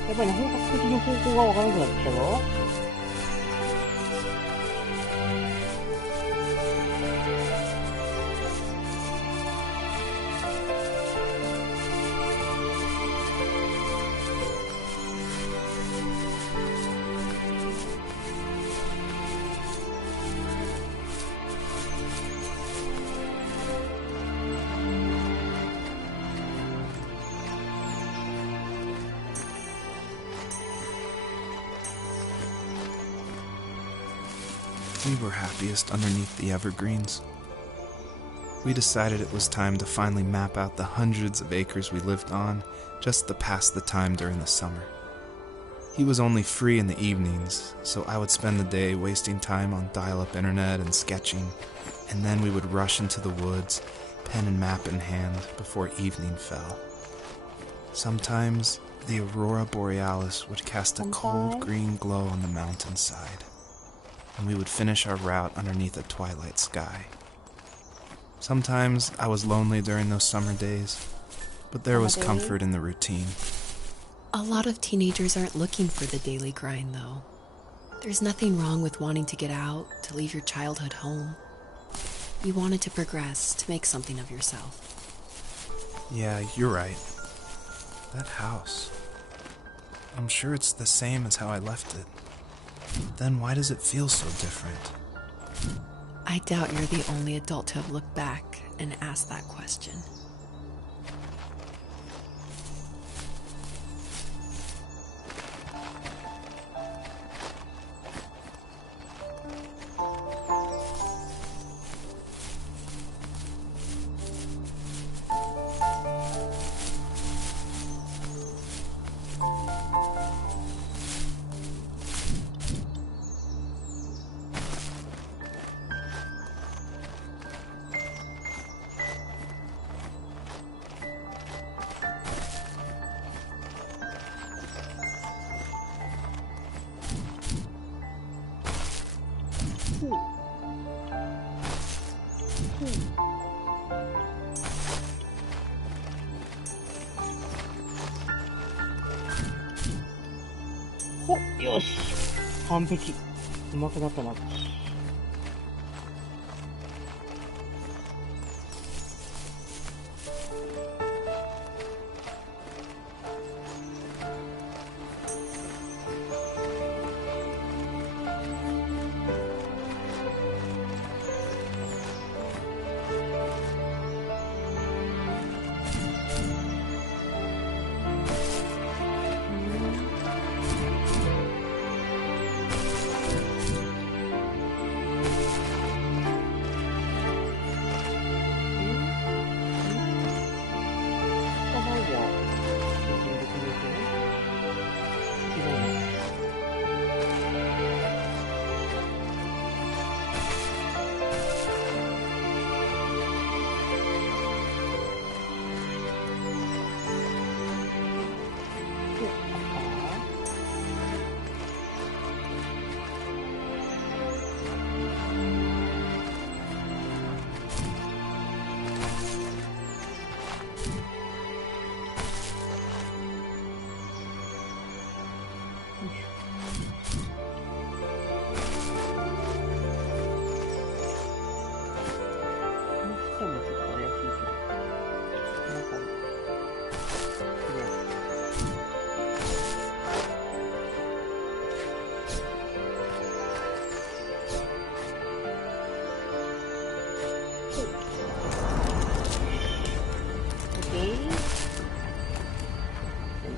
やっぱりね、本格的に方向がわからなくなってきたぞ。We were happiest underneath the evergreens. We decided it was time to finally map out the hundreds of acres we lived on just to pass the time during the summer. He was only free in the evenings, so I would spend the day wasting time on dial-up internet and sketching, and then we would rush into the woods, pen and map in hand, before evening fell. Sometimes the aurora borealis would cast a cold green glow on the mountainside, and we would finish our route underneath a twilight sky. Sometimes I was lonely during those summer days, but there was comfort in the routine. A lot of teenagers aren't looking for the daily grind, though. There's nothing wrong with wanting to get out, to leave your childhood home. You wanted to progress, to make something of yourself. Yeah, you're right. That house. I'm sure it's the same as how I left it. Then why does it feel so different? I doubt you're the only adult to have looked back and asked that question. ほっ、よし。完璧。うまくなったな。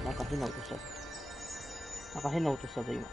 なんか変な音した。なんか変な音したぞ、今。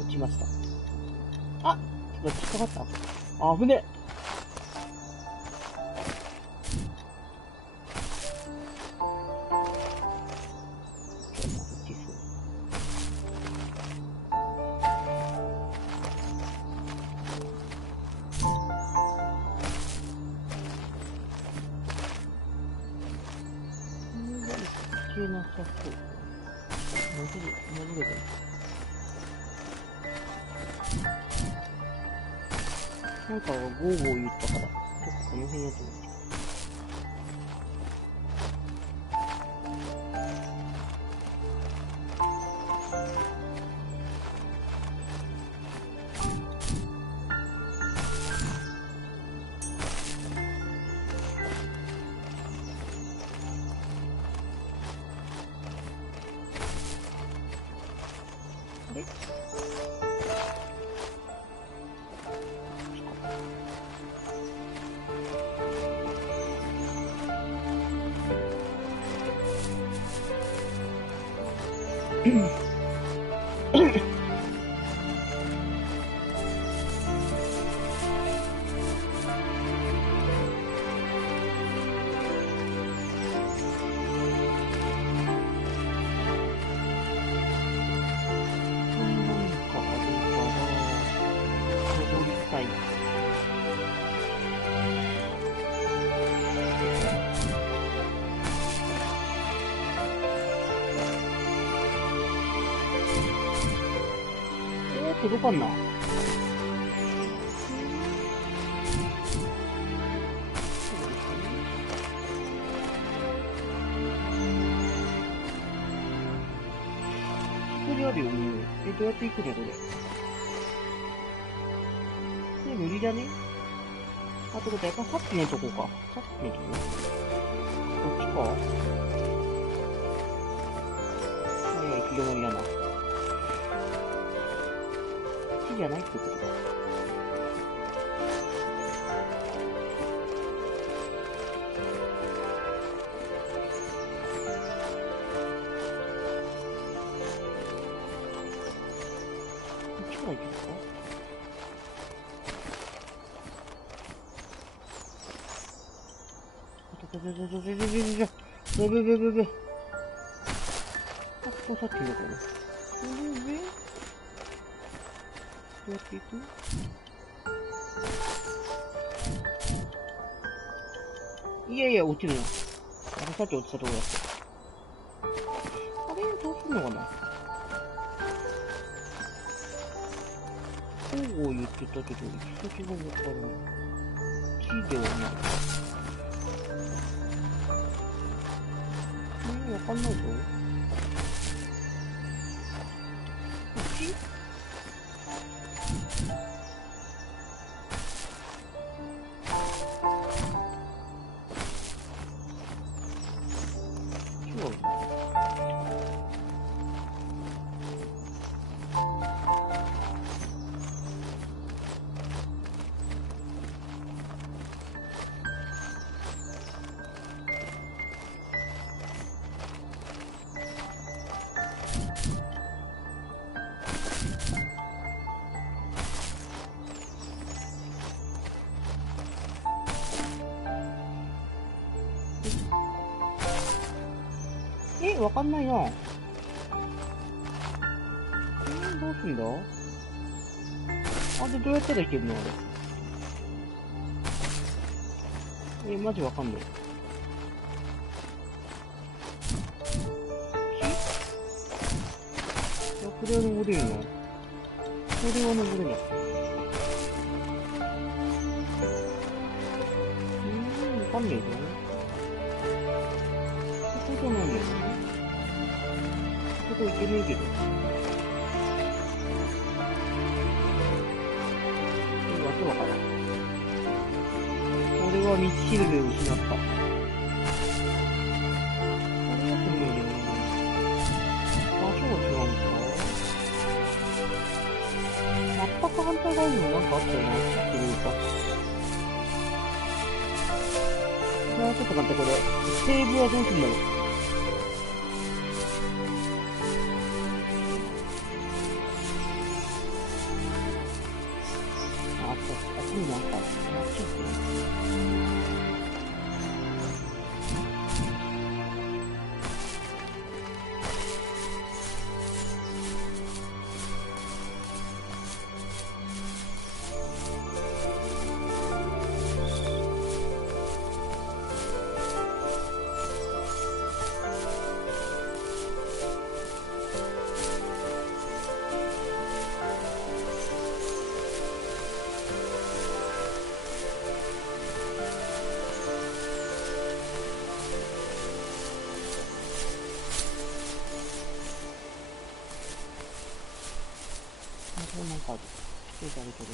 落ちました。あ、ちょっと引っかかった。あぶね。なさそう。戻ればいい。なんかゴーゴー言ったから、ちょっとこの辺やと思って。あれ届かんな。ここにあるよね。どうやって行くのこれ。これ無理だね。あ、ってことはやっぱさっきのとこか。さっきのとここっちか。いや、行き止まりやな。じゃないってことか。こっちから行くのか。こさっきのかな。これ上どうやって行く？いやいや、落ちるな。あれ、さっき落ちたとこだった。あれ、どうすんのかな。交互言ってたけど、行き先がわからない。木ではない。わかんないぞ。こっち？違う。わかんないな。どうすんだ？あれどうやったらいけるのあれ。マジわかんない。これは登れるの？これは登れない。わかんねえぞ。ここじゃないんだよね。ここ行けねえけど。わけわからん。これは道しるべを失った。あれやってねえよ。場所が違うんか。全く反対側にもなんかあったよな。ちょっと見た。ちょっと待って、これ。セーブはどうすんだろう。なんか、ちょっなんか、ついてあるけど。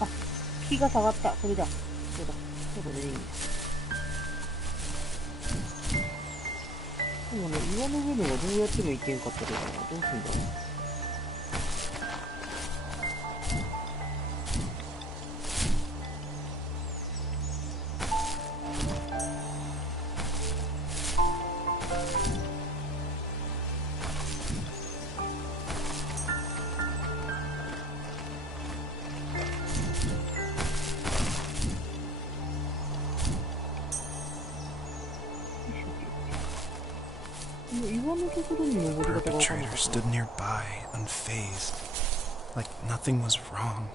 あ、木が下がった。それだ。そうだ。そうだね。でもね、岩の上のがどうやってもいけんかったけどな。どうすんだろう。The perpetrator stood nearby, unfazed, like nothing was wrong.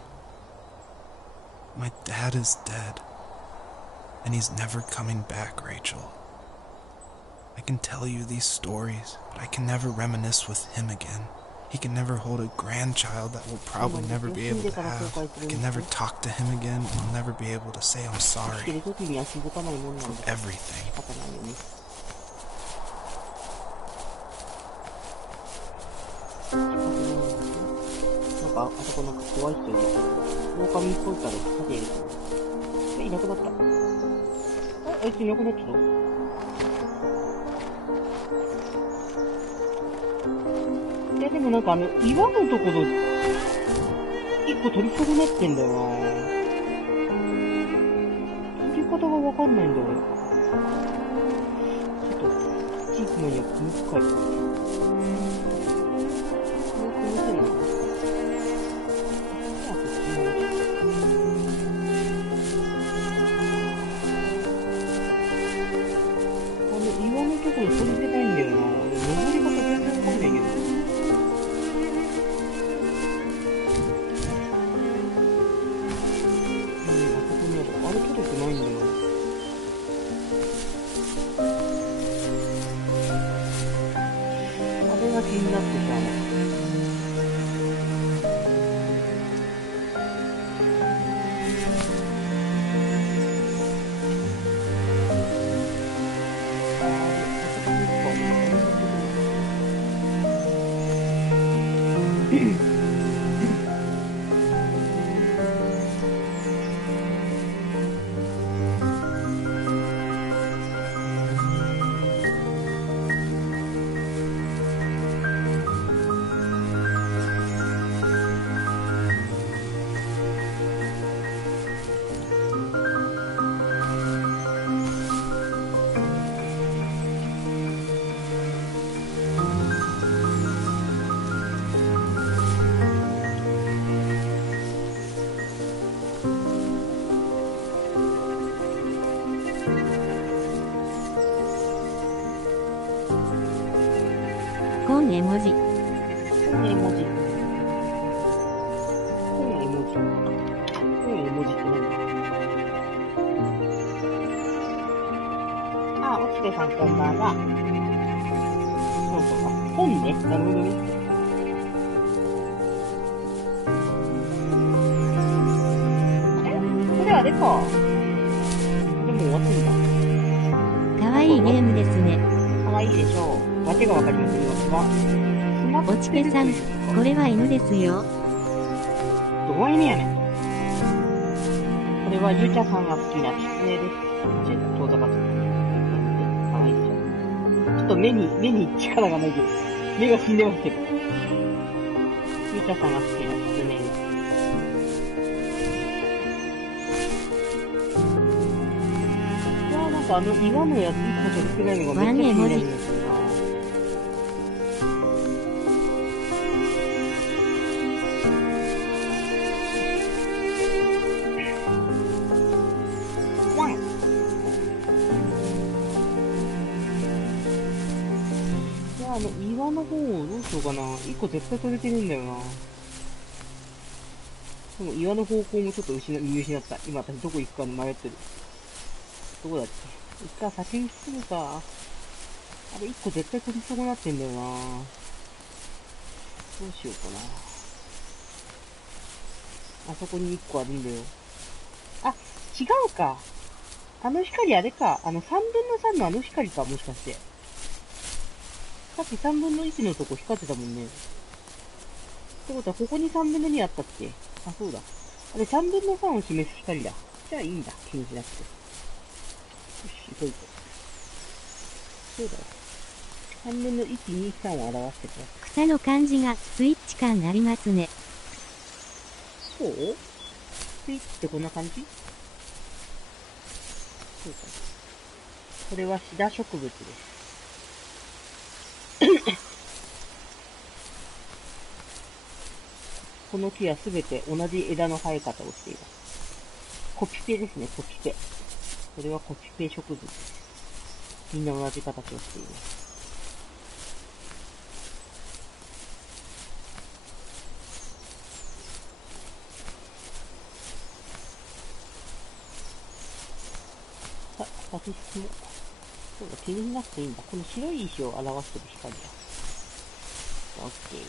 My dad is dead, and he's never coming back, Rachel. I can tell you these stories, but I can never reminisce with him again. He can never hold a grandchild that we'll probably never be able to have. I can never talk to him again, and I'll never be able to say I'm sorry for everything. なんか、あそこなんか怖い人いる。狼っぽいから盾入れてる。いなくなった。あいついなくなったぞ。いや、でもなんか岩のところ、一個取り損なってんだよな。取り方がわかんないんだよ。ちょっと、チークのには気に深い。岩のところ取り出たいんだよな。登り方全然わかんないけど。あれ取れてないんだよな。あれが気になってさ。本絵文字。本絵文字。本絵文字。本絵文字って何？あ、おつけさんこんばんは。そうそうか。本ね。なるほどね。あれ？これあれか。でも終わってんだ。かわいいゲームですね。かわいいでしょう。わけがわかりませんが、おちけさん、これは犬ですよ。どこが犬やねん。これはゆちゃさんが好きなキツネです。ちょっと遠ざかってる。かわいいでしょ。ちょっと目に力がないけど、目が死んでますけど。ゆちゃさんが好きなキツネです。いやーなんか岩のやつ一個取り付けないのがめっちゃ気になるんですよな。岩の方をどうしようかな。一個絶対取れてるんだよな。でも岩の方向もちょっと見失った。今私どこ行くかに迷ってる。どこだっけ？一回写真するか。あれ一個絶対取り損なってんだよな。どうしようかな。あそこに一個あるんだよ。あ、違うか。あの光あれか。3分の3のあの光か、もしかして。さっき3分の1のとこ光ってたもんね。ってことは、ここに3分の2あったっけ？あ、そうだ。あれ3分の3を示す光だ。じゃあいいんだ。気にしなくて。よし、行こう行こう。そうだよ。3分の1、2、3を表してください。草の感じがスイッチ感ありますね。そう？スイッチってこんな感じ？そうか。これはシダ植物です。この木はすべて同じ枝の生え方をしています。コピペですね、コピペ。これはコピペ植物です。みんな同じ形をしています。さあ、私も。そうだ、気にしなくていいんだ。この白い石を表してる光だ。オッケー。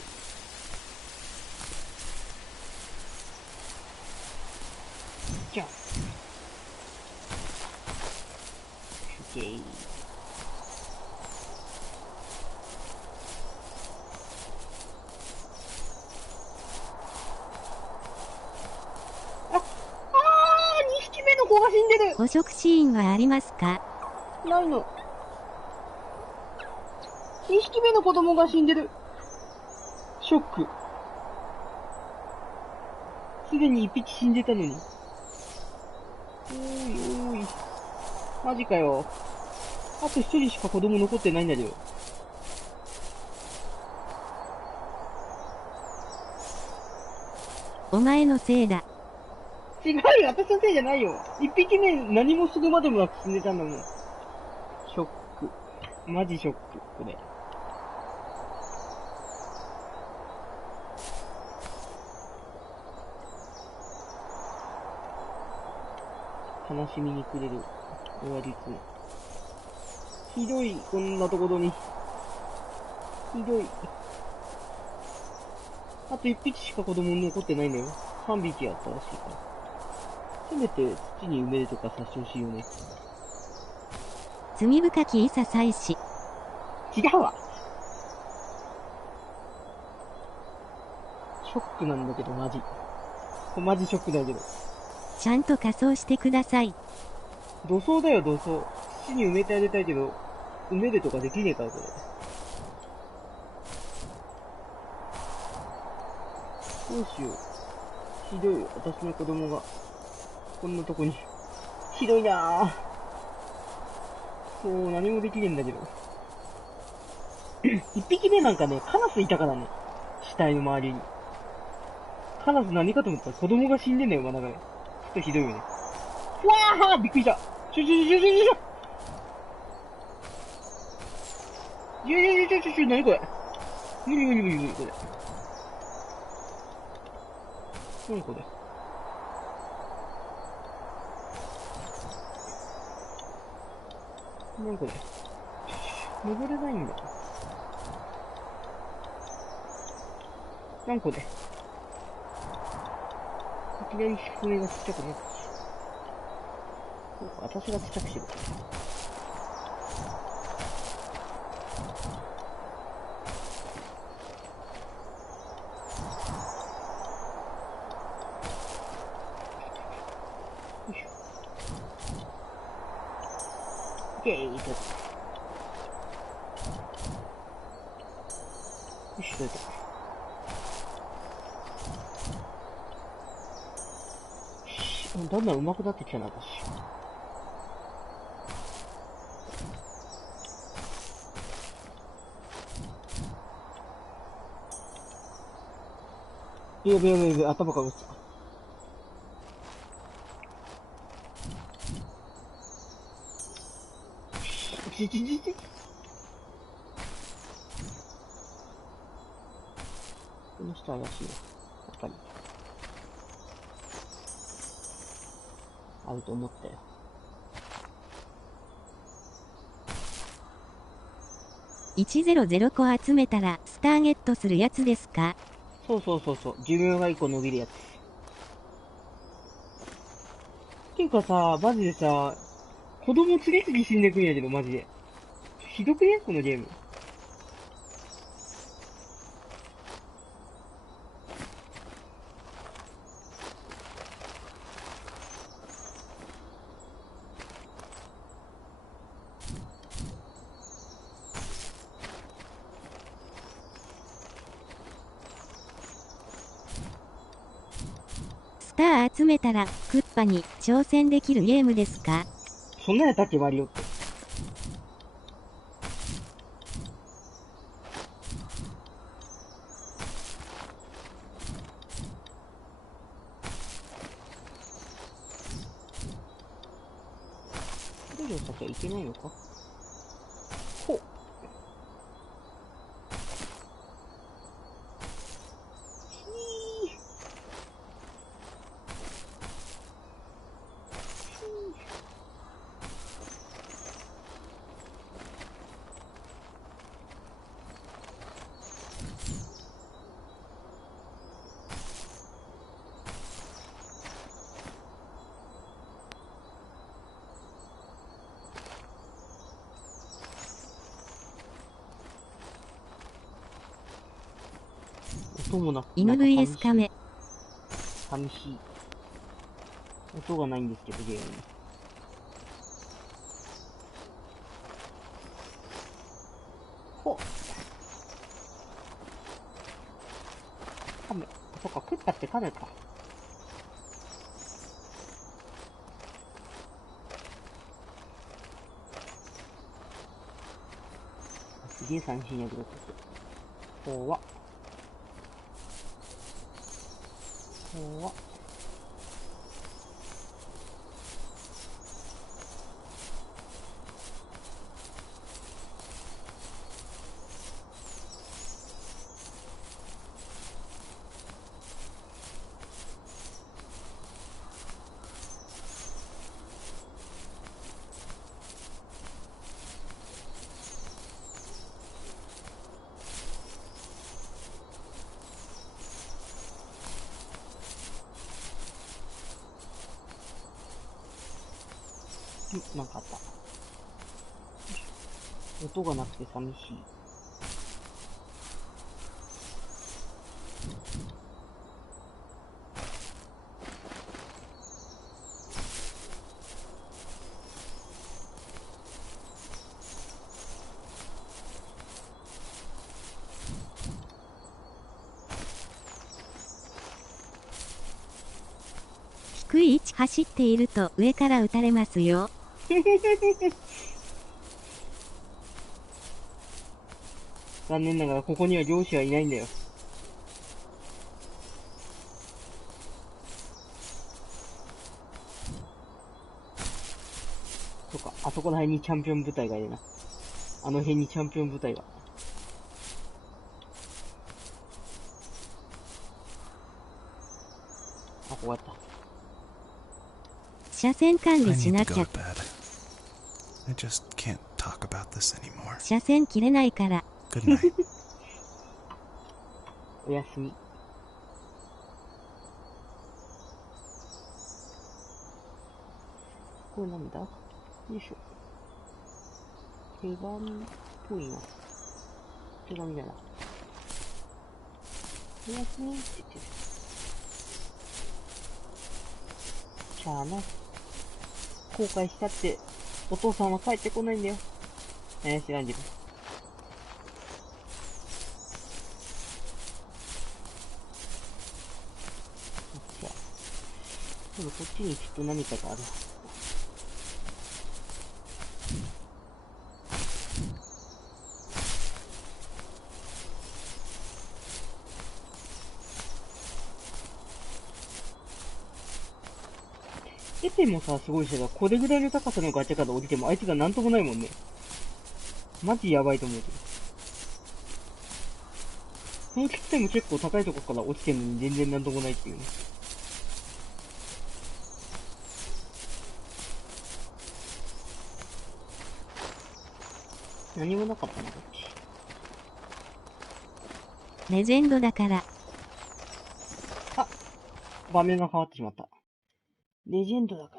じゃあ。オッケー。2匹目の子が死んでる。捕食シーンはありますか？ないの。2匹目の子供が死んでる。ショック。すでに1匹死んでたのに。おーいおーい。マジかよ。あと1人しか子供残ってないんだけど。お前のせいだ。違うよ、私のせいじゃないよ。1匹目何もするまでもなく死んでたんだもん。ショック。マジショック、これ。悲しみにくれる親父。ひどい、こんなところに。ひどい。あと1匹しか子供残ってないんだよ。3匹やったらしいから。せめて土に埋めるとかさせてほしいよね。罪深きいささいし。違うわ。ショックなんだけど、マジ。マジショックだけど。ちゃんと仮装してください。土葬だよ、土葬。土に埋めてあげたいけど、埋めるとかできねえから、これ。どうしよう。ひどいよ、私の子供が。こんなとこに。ひどいなぁ。そう、何もできねえんだけど。一匹目なんかね、カラスいたからね。死体の周りに。カラス何かと思ったら子供が死んでんだよ、まだが。ちょっとひどいよね。わーびっくりした。ちょ、何これ。無理、これ。何これ。何これ。登れないんだ。何これ。いきなり机がちっちゃくなった。そうか、私がちっちゃくしてる。オッケー、よし、どうぞ。だんだん上手くなってきたな、私。やべ、頭から落ちた。この人怪しいな、やっぱり。あると思ったよ。100個集めたらスターゲットするやつですか？そう。寿命が1個伸びるやつ。っていうかさ、マジでさ、子供次々死んでくんやけど、マジで。ひどくねこのゲーム。スター集めたらクッパに挑戦できるゲームですか？そんなやったっけ、マリオって。どれを先はいけないのか。ほう。音もなく、犬 VS カメ。寂しい。音がないんですけど、ゲームに。ほっ。カメ。そっか、クッパってカメか。すげえ三振役だった。怖っ。怖っ。なんかあった。音がなくて寂しい。低い位置走っていると上から撃たれますよ。残念ながらここには漁師はいないんだよ。そっか、あそこら辺にチャンピオン部隊がいるな。あの辺にチャンピオン部隊が。あ、終わった。車線管 I 理し need な to き go ゃ。 to bed. I just can't talk about this anymore. 車線切れないから。Good night. おやすみ。これなんだ？よいしょ。手紙っぽいな。手紙だな。おやすみって言ってる。しゃあな。後悔したって、お父さんは帰ってこないんだよ。知らんけど。じゃあ、今度こっちにきっと何かがある。エペもさ、すごい人だ。これぐらいの高さのガチャから降りてもあいつがなんともないもんね。マジやばいと思うけど。この機体も結構高いとこから落ちてるのに全然なんともないっていうね。何もなかったな、こっち。レジェンドだから。あ、場面が変わってしまった。レジェンドだから。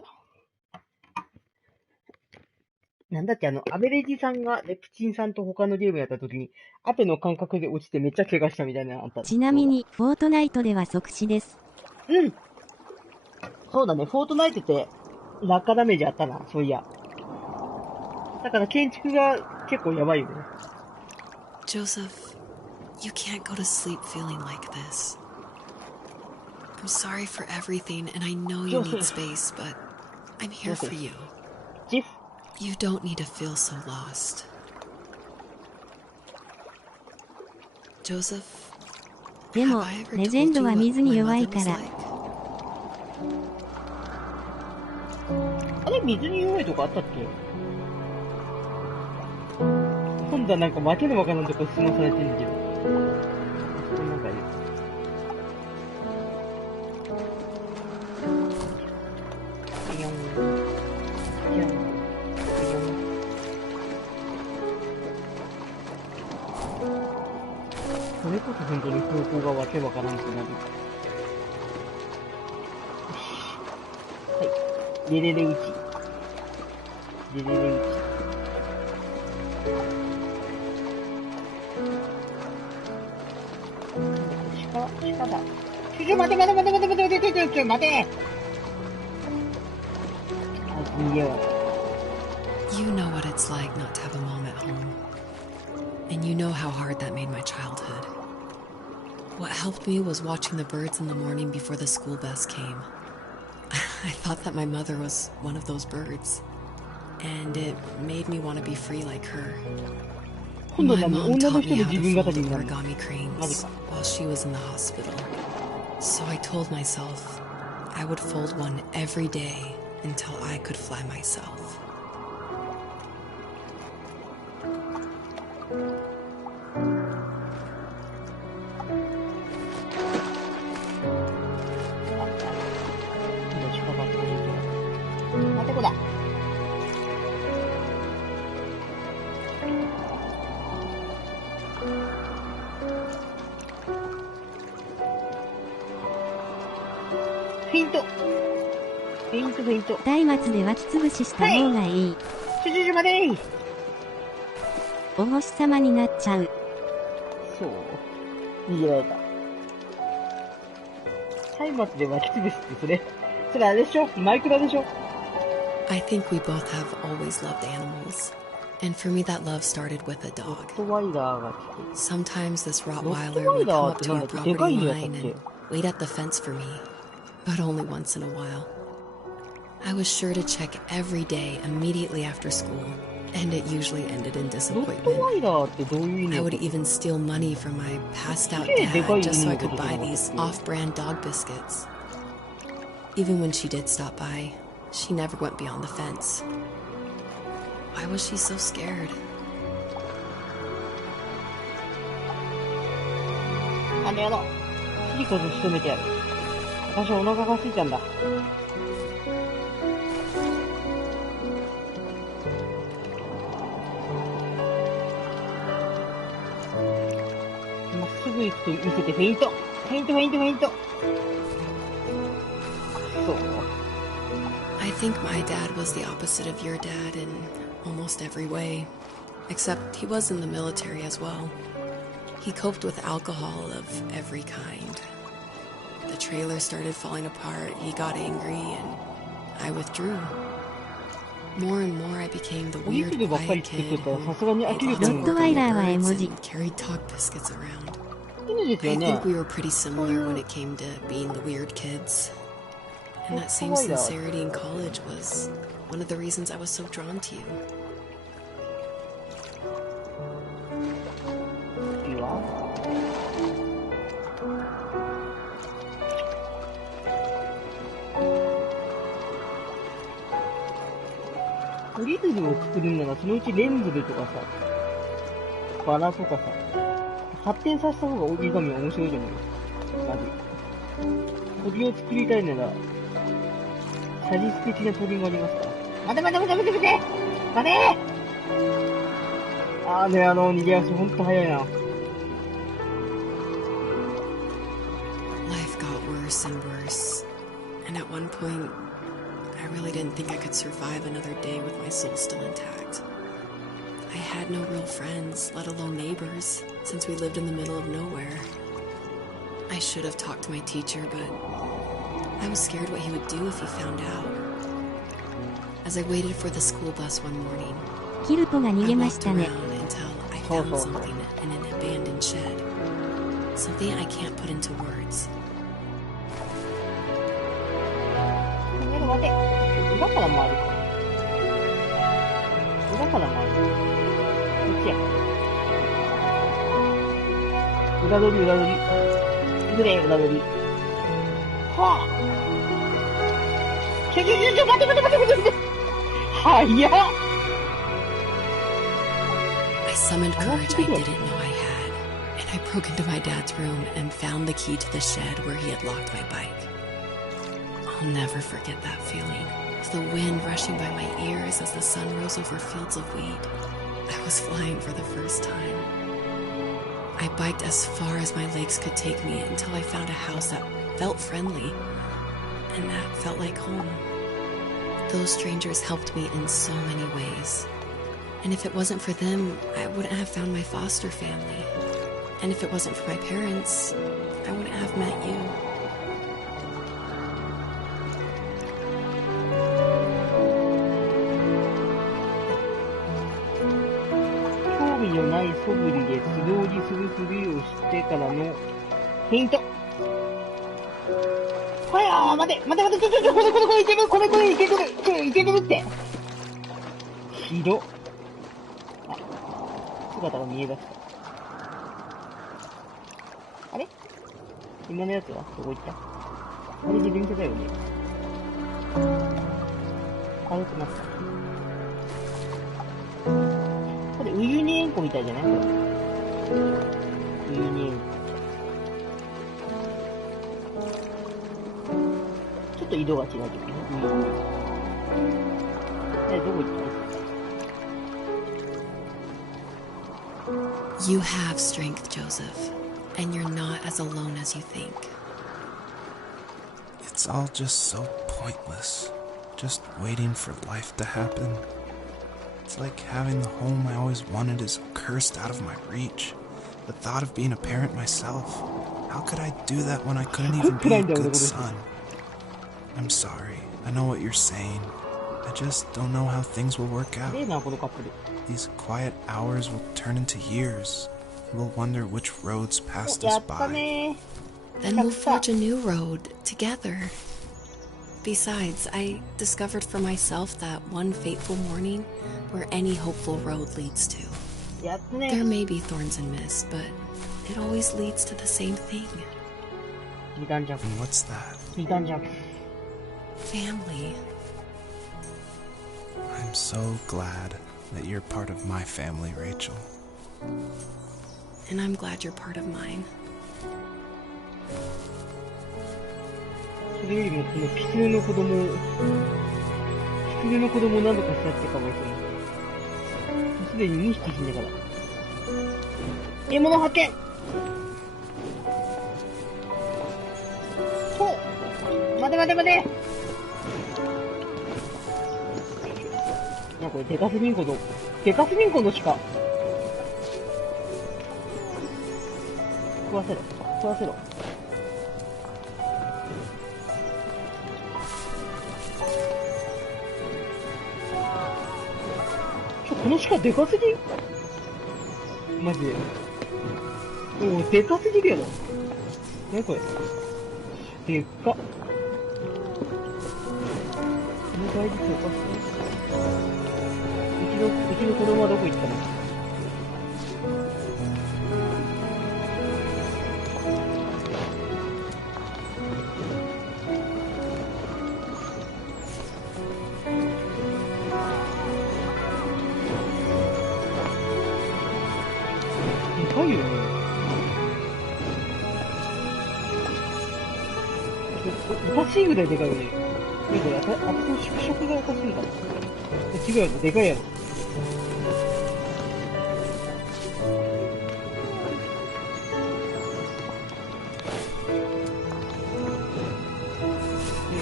なんだっけ、アベレージさんがレプチンさんと他のゲームやった時に、アペの感覚で落ちてめっちゃ怪我したみたいなのあった。ちなみに、フォートナイトでは即死です。うん。そうだね、フォートナイトって落下ダメージあったな、そういや。だから建築が結構やばいよね。Joseph, you can't go to sleep feeling like this. I'm sorry for everything, and I know you need space, but I'm here for you. ジェフ、You don't need to feel so lost. Joseph, でも have I ever レジェン told ド you は what 水に my 弱い mother か was ら。 like? あれ水に弱いとこあったっけ？今度はなんか負けのわからんとこ質問されてるんだけど。なんかいる。ピヨン、ピヨン、ピヨン。それこそ本当に方向がわけわからんくなる。はい。レレレ打ち。レレレ打ち。鹿待て待て待て待て待て待て待て待て。逃げよう。You know what it's like not to have a mom at home. And you know how hard that made my childhood. What helped me was watching the birds in the morning before the school bus came. I thought that my mother was one of those birds. And it made me want to be free like her. My mom taught me how to fold origami cranes while she was in the hospital. So I told myself I would fold one every day until I could fly myself.フェイント。松明で湧き潰しした方がいい。待てー。お星様になっちゃう。そう。逃げられた。松明で湧き潰しってそれあれでしょ？マイクラでしょ？ I think we both have always loved animals. And for me that love started with a dog. Sometimes this Rottweiler would come up to our property line and wait at the fence for me. But only once in a while. I was sure to check every day immediately after school, and it usually ended in disappointment. I would even steal money from my passed-out dad just so I could buy these off-brand dog biscuits. Even when she did stop by, she never went beyond the fence. Why was she so scared? あの野郎、次こそ仕留めてやる。私はお腹が空いたんだ。まっすぐ行くと見せてフェイント。フェイント、フェイント、フェイント。そう。I think my dad was the opposite of your dad in almost every way. Except he was in the military as well. He coped with alcohol of every kind. The trailer started falling apart, he got angry, and I withdrew. More and more I became the weird quiet kid who ate lots of organs and carried dog biscuits around. I think we were pretty similar when it came to being the weird kids. And that same sincerity in college was one of the reasons I was so drawn to you. You リズムを作るんならそのうちレンズルとかさ、バラとかさ、発展させた方が折り紙は面白いじゃないですか。鳥を作りたいなら、写実的な鳥もありますから。待て待て待て待て待て待てあーね、逃げ足ほんと早いな。Life got worse and worse. And at one point, I really didn't think I could survive another day with my soul still intact. I had no real friends, let alone neighbors, since we lived in the middle of nowhere. I should have talked to my teacher, but I was scared what he would do if he found out. As I waited for the school bus one morning, I walked around until I found something in an abandoned shed. Something I can't put into words. 待て。裏から回る。裏から回る。こっちや。裏取り、裏取り。行くで、裏取り。はぁ。待て待て待て待て待て。早っ。I summoned courage I didn't know I had, and I broke into my dad's room and found the key to the shed where he had locked my bike. I'll never forget that feeling, with the wind rushing by my ears as the sun rose over fields of wheat. I was flying for the first time. I biked as far as my legs could take me until I found a house that felt friendly, and that felt like home. Those strangers helped me in so many ways. And if it wasn't for them, I wouldn't have found my foster family. And if it wasn't for my parents, I wouldn't have met you. 味のない素振りで素通りするふりをしてからのフェイント。はい、待て、これいける、いけるって。ひどっ。姿が見え出した。あれ今のやつはどこ行った？あれ自転車だよね。軽くなった。これウユニ塩湖みたいじゃない？ウユニ塩湖。ちょっと色が違うけどね。どこ行った？ You have strength, Joseph, and you're not as alone as you think. It's all just so pointless. Just waiting for life to happen. It's like having the home I always wanted is cursed out of my reach. The thought of being a parent myself. How could I do that when I couldn't even be a good son? I'm sorry. I know what you're saying. I just don't know how things will work out. These quiet hours will turn into years. We'll wonder which roads passed us by. Then we'll forge a new road together. Besides, I discovered for myself that one fateful morning where any hopeful road leads to. There may be thorns and mist, but it always leads to the same thing. And what's that? Family. I'm so glad that you're part of my family, Rachel. And I'm glad you're part of mine. それよりもこのキツネの子供を何とかしちゃってかわいそうに。すでに2匹死んでから。獲物発見。そう待て。なんかこれデカスミンコの鹿。食わせろ。この鹿でかすぎん？マジで。おお、でかすぎるやろ。なにこれ。でっか。この大実おかしい。うちの子供はどこ行ったの？おかしいぐらいでかいよね。なんかあとの縮尺がおかしいんかな。違うやろ、でかいやろ。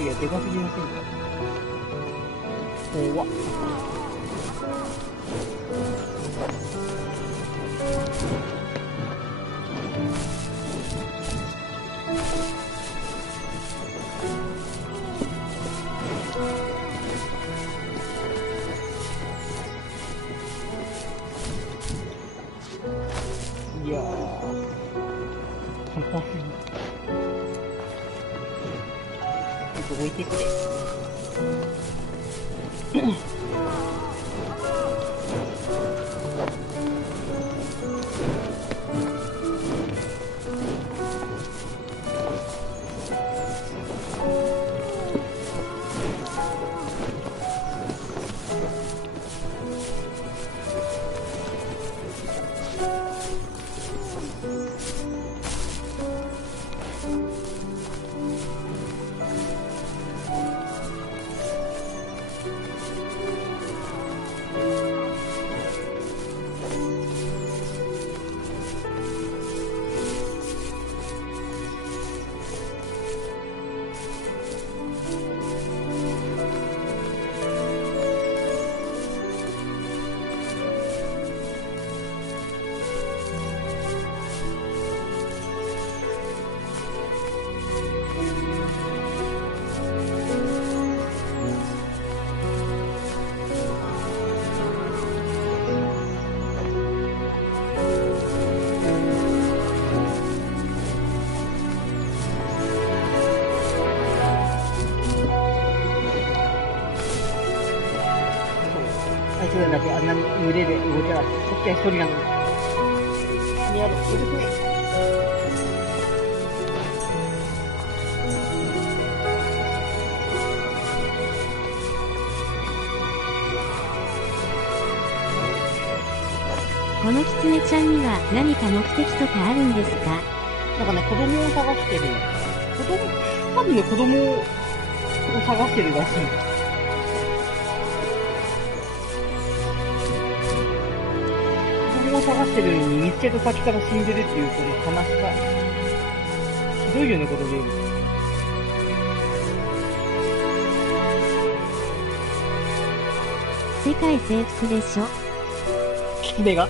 いや、でかすぎませんか。怖っ。いやー、高すぎ。ちょっと置いてくれ。あいつらだけあんなに群れで動きやがって、こっちは一人なのに。何やろ、うるせえ。このキツネちゃんには何か目的とかあるんですか？なんかね、子供を探してる。多分ね、子供を探してるらしい。子供を探してるのに見つけた先から死んでるっていう、この話が。ひどいよね、このゲーム。世界征服でしょ？キツネが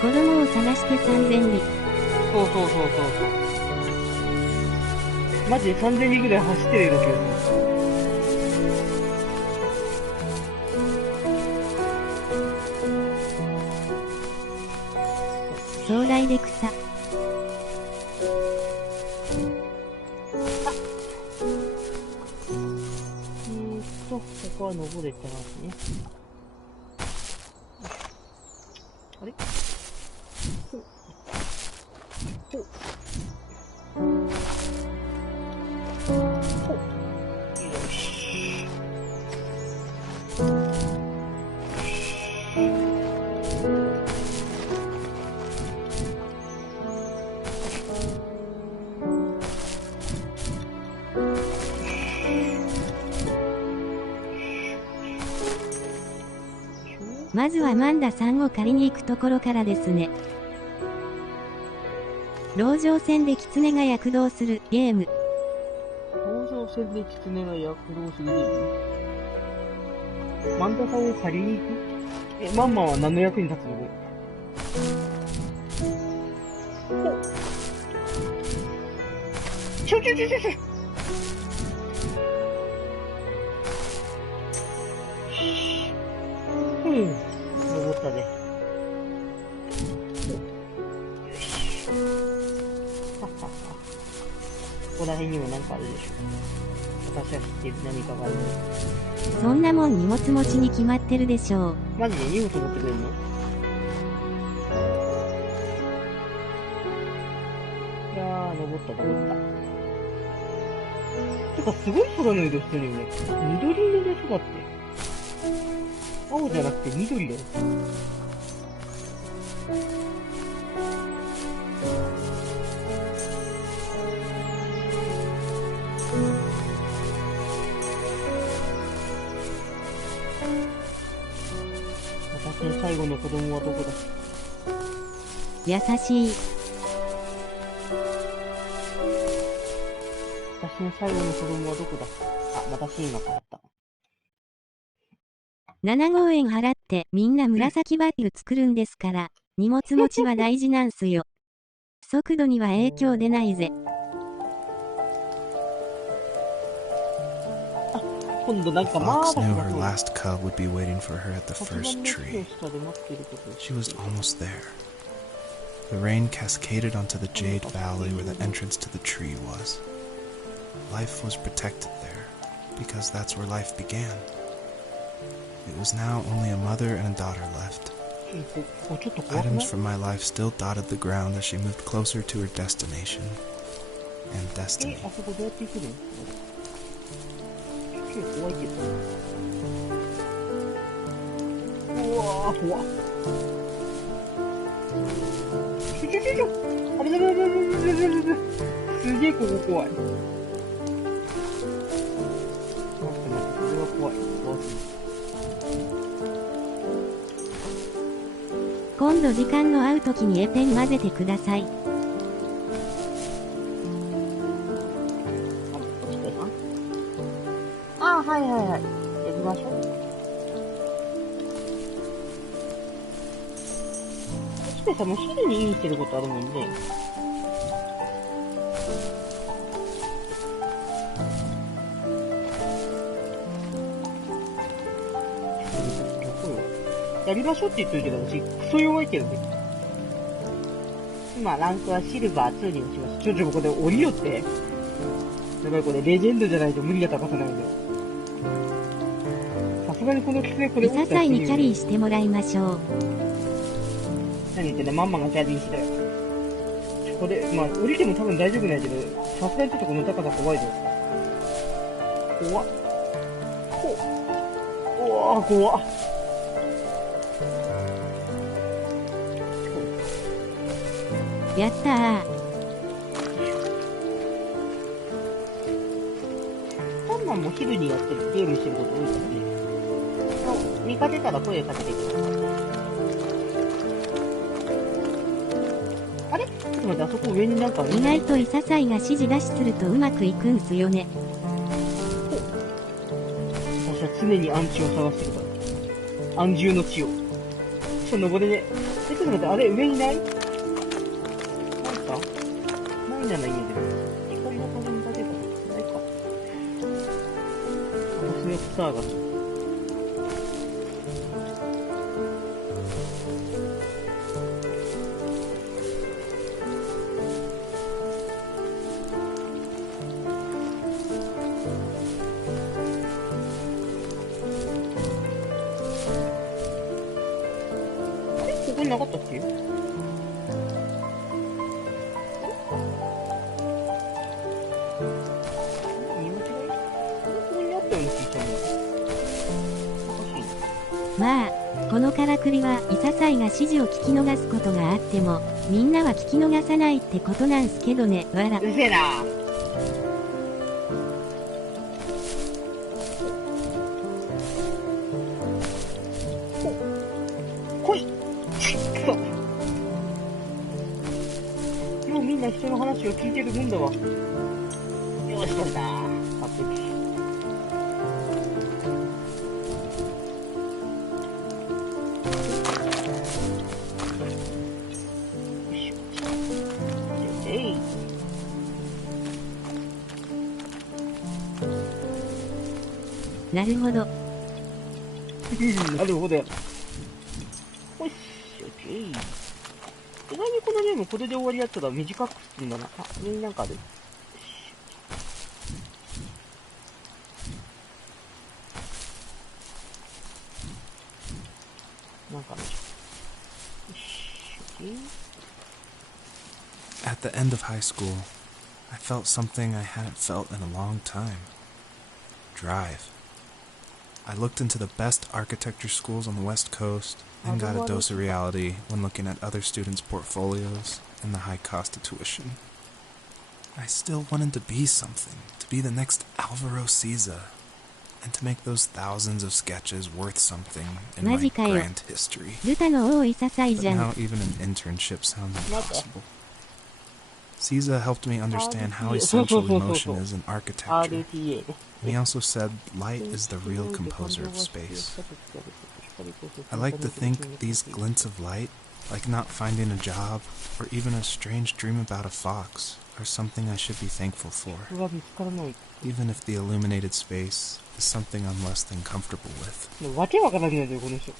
子供を探して3000里。そう。マジで3000里ぐらい走ってるような気がする。壮大で草。ここは登れてますね。あれほう。よし。まずはマンダさんを借りに行くところからですね。籠城戦でキツネが躍動するゲーム。籠城戦でキツネが躍動するゲーム。マンダさんを借りに行く？マンマは何の役に立つの？ちょ。登ったね。よし。はっはっは。ここら辺にも何かあるでしょう。私は知っている何かがあるね。そんなもん荷物持ちに決まってるでしょう。マジで荷物持ってくれるの？いやー、登った。てか、すごい空の色してるよね。緑色で空って。青じゃなくて緑だよ。私の最後の子供はどこだ？優しい。私の最後の子供はどこだ？あ、またシーンが変わった。7号円払ってみんな紫バッグ作るんですから、荷物持ちは大事なんすよ。速度には影響出ないぜ。あ、今度なんか Fox knew her last cub would be waiting for her at the first tree. 下で待ってること。She was almost there. The rain cascaded onto the jade valley where the entrance to the tree was. Life was protected there, because that's where life began. It was now only a mother and a daughter left. Items from my life still dotted the ground as she moved closer to her destination and destiny. あそこどうやって行くの？結構怖いけど。うわー、怖っ。あれだ。すげえここ怖い。待って、これは怖い。怖すぎる。今度時間の合う時にエペン混ぜてください。あ、はい。やりましょう。スペさんも昼にインしてることあるもんね。やりましょうって言ってるけど、私、クソ弱いけどね。今、ランクはシルバー2に落ちます。ここで降りよって。やばい、これ、レジェンドじゃないと無理な高さなんだよ。さすがにこの狐これイササイにキャリーしてもらいましょう。何言ってんだ、マンマがキャリーしたよ。これ、まあ、降りても多分大丈夫ないけど、さすがにちょっとこの高さ怖いぞ。怖っ。うわぁ、怖っ。やったー。サンマンも昼にやってる、ゲームしてること多いからね。見かけたら声かけてください。あれちょっと待って、あそこ上になんか意外とイササイが指示出しするとうまくいくんすよね。私は常に暗地を探してるから。暗獣の地を。ちょっと登れね。ちょっと待って、あれ上にない？なんかないならいいんやけど。光の風にかけたらないか。私のスターが。ここになかったっけ？まあ、このからくりはイササイが指示を聞き逃すことがあっても、みんなは聞き逃さないってことなんすけどね、わら。うるせえな。来い。くそ。もうみんな人の話を聞いてるもんだわ。よし、これだ。完璧。なるほど。なるほどや。よし、オッケー。意外にこのゲームこれで終わりやったら短くするんだな。あ、上になんかある。なんかある。よし、オッケー。At the end of high school, I felt something I hadn't felt in a long time. Drive. I looked into the best architecture schools on the West Coast and got a dose of reality when looking at other students' portfolios and the high cost of tuition. I still wanted to be something, to be the next Alvaro Siza, and to make those thousands of sketches worth something in my grand history. ルタの王イササイ But じゃん。 now even an internship sounds impossible. Siza helped me understand how essential emotion is in architecture. And he also said light is the real composer of space. I like to think these glints of light, like not finding a job, or even a strange dream about a fox, are something I should be thankful for, even if the illuminated space is something I'm less than comfortable with. わけわからんねんだよ、この人。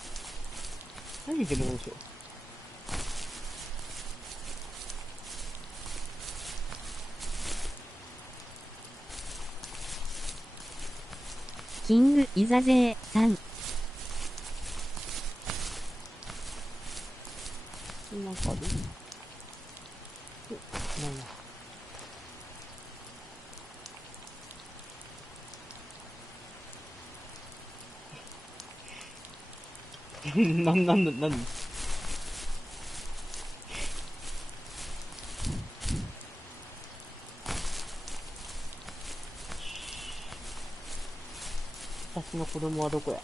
何言ってんの、この人。キングイザゼーさん。なんかある？お、なんだ。何私の子供はどこや？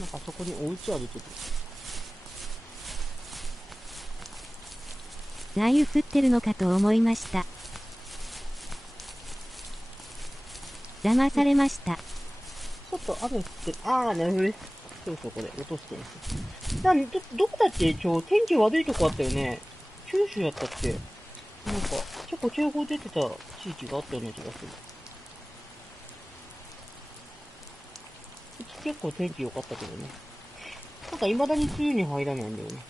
なんかそこにお家あるけど。ラー油振ってるのかと思いました。騙されました。ちょっと雨降ってる。あー、なるほどね。そうこれ、落としてんすよ。どこだっけ？天気悪いとこあったよね。九州やったっけ？なんか、結構警報出てた地域があったような気がする。結構天気良かったけどね。なんか未だに梅雨に入らないんだよね。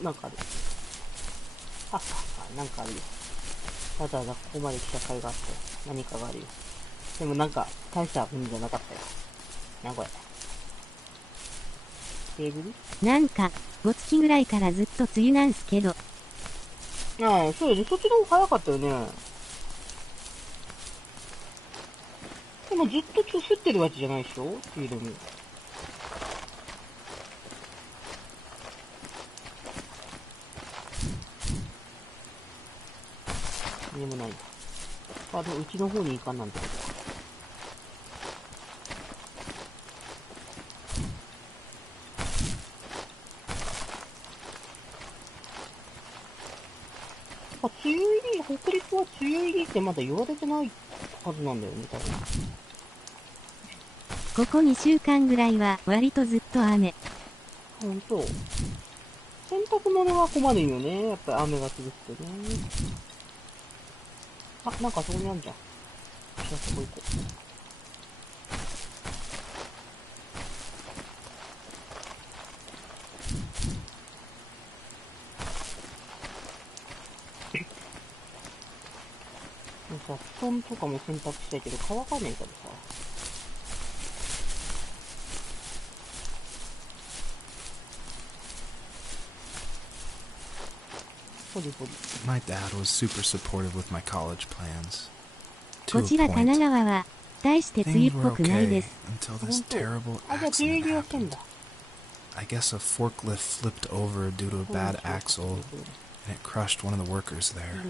お、なんかある。はっはっは、なんかあるよ。わざわざここまで来た甲斐があって、何かがあるよ。でもなんか、大したものじゃなかったよ。な、これ。テーブル？なんか、5月ぐらいからずっと梅雨なんすけど。ああ、そうよね。そっちの方早かったよね。でもずっと降ってるわけじゃないでしょ？梅雨でも。何もないんだ。あ、でもうちの方に行かんなんてことか。梅雨入り、北陸は梅雨入りってまだ言われてないはずなんだよね、多分。ここ2週間ぐらいは割とずっと雨。ほんと。洗濯物は困るよね。やっぱり雨が続くとね。あ、なんかそこにあるじゃん。じゃあそこ行こう。なんか布団とかも洗濯したいけど乾かねえからさ。ほりほり。My dad was super supportive with my college plans. こ To a ちら神 point. 奈川は、大して梅雨 Things っぽ were くない okay です。until ほ this んと。 terrible あ、じゃあ梅雨 accident 入りはしてん happened. だ。 I guess a forklift flipped over due to a bad axle and it crushed one of the workers there.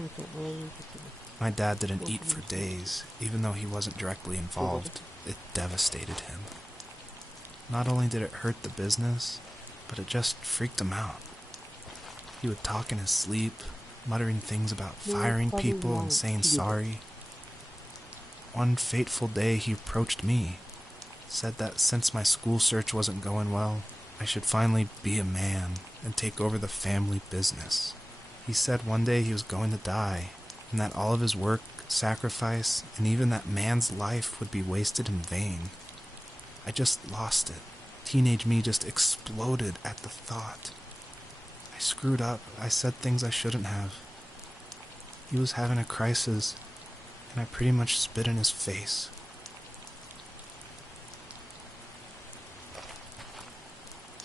My dad didn't eat for days, even though he wasn't directly involved. It devastated him. Not only did it hurt the business, but it just freaked him out. He would talk in his sleep, muttering things about firing people and saying sorry. One fateful day he approached me, said that since my school search wasn't going well, I should finally be a man and take over the family business. He said one day he was going to die, and that all of his work, sacrifice, and even that man's life would be wasted in vain. I just lost it. Teenage me just exploded at the thought. I screwed up. I said things I shouldn't have. He was having a crisis, and I pretty much spit in his face.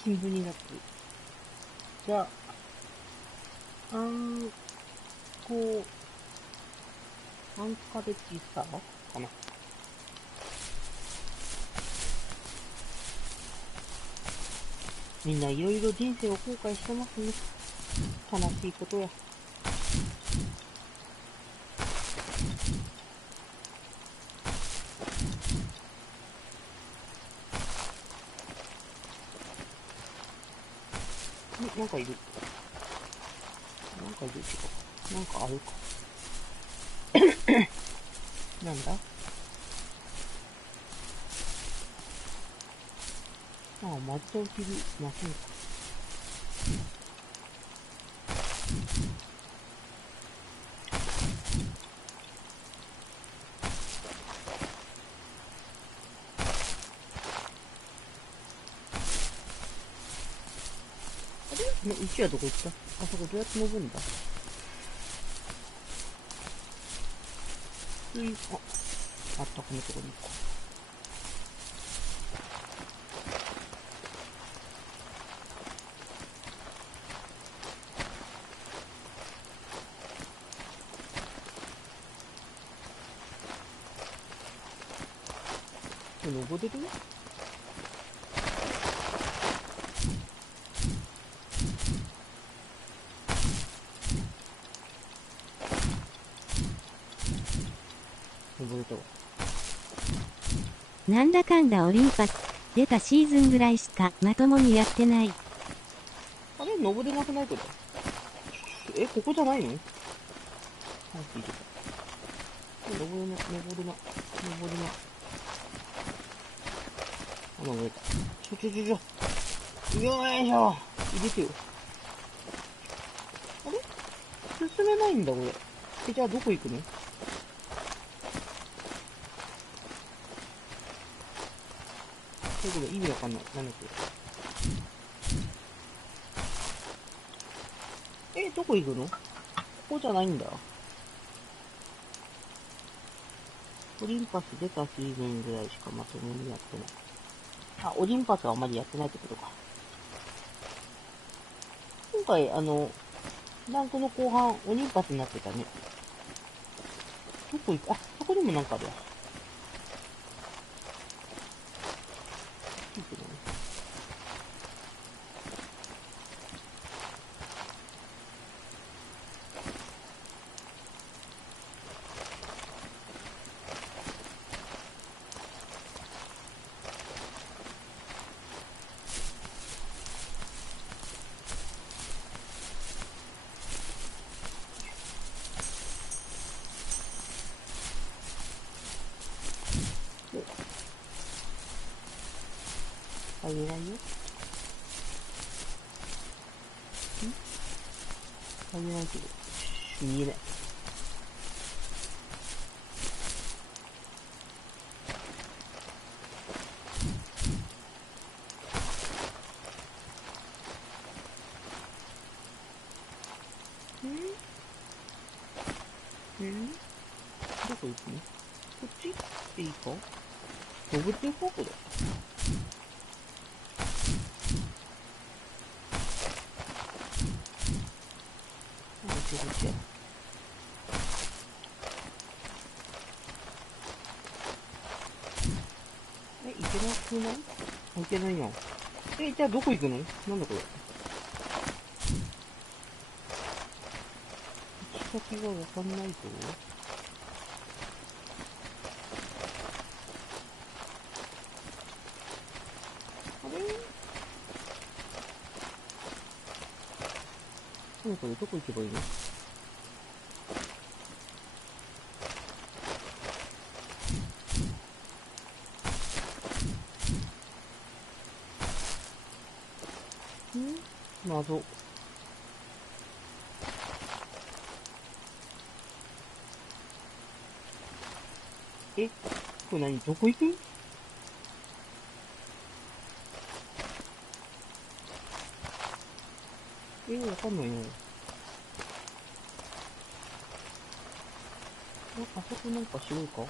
新聞になってる。じゃあ、アンカレッジスターかな。みんないろいろ人生を後悔してますね。悲しいことや。なんかいる。なんかいるけど。なんかあるか。なんだ？ああ、抹茶を切りませんか。あれ？うちはどこ行った？あそこどうやって登るんだ？あった、このとこに行こう。登れる？登れたわ。なんだかんだオリンパス、出たシーズンぐらいしかまともにやってない。あれ登れなくないこれ。ここじゃないの？入っているか。登れな。あ、登れた。よいしょ。入れてよ。あれ進めないんだ、これ。じゃあどこ行くの？意味わかんない。なんだっけ。どこ行くの？ここじゃないんだ。オリンパス出たシーズンぐらいしかまともにやってない。あ、オリンパスはあまりやってないってことか。今回、ランクの後半、オリンパスになってたね。どこ行く？あ、そこにもなんかあるわ。いいけどね。入れないよ。入れないけど。見えない。どこ行くの？こっち行っていいか？潜っていこう、これ。こっちや。行けなくない？行けないな。じゃあどこ行くの？なんだこれ。行き先がわかんないぞ。あれ？なんだこれ、どこ行けばいいの？謎。これ何？どこ行く？わかんないな。あそこなんか白いか？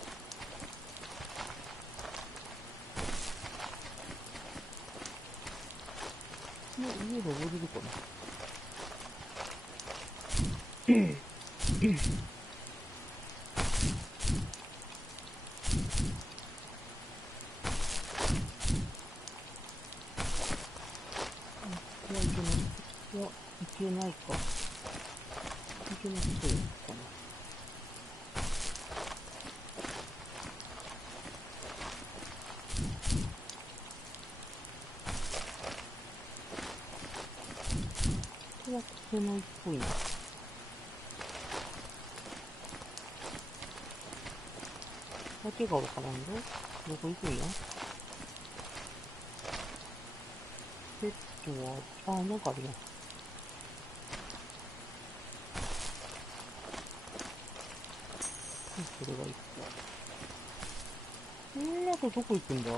家登れるかな？いけないか。いけなそうかな。これはこないっぽいな。わけがわからんぞ。どこ行くんや？ペットは、なんかあるな。それが一個。あとどこ行くんだ？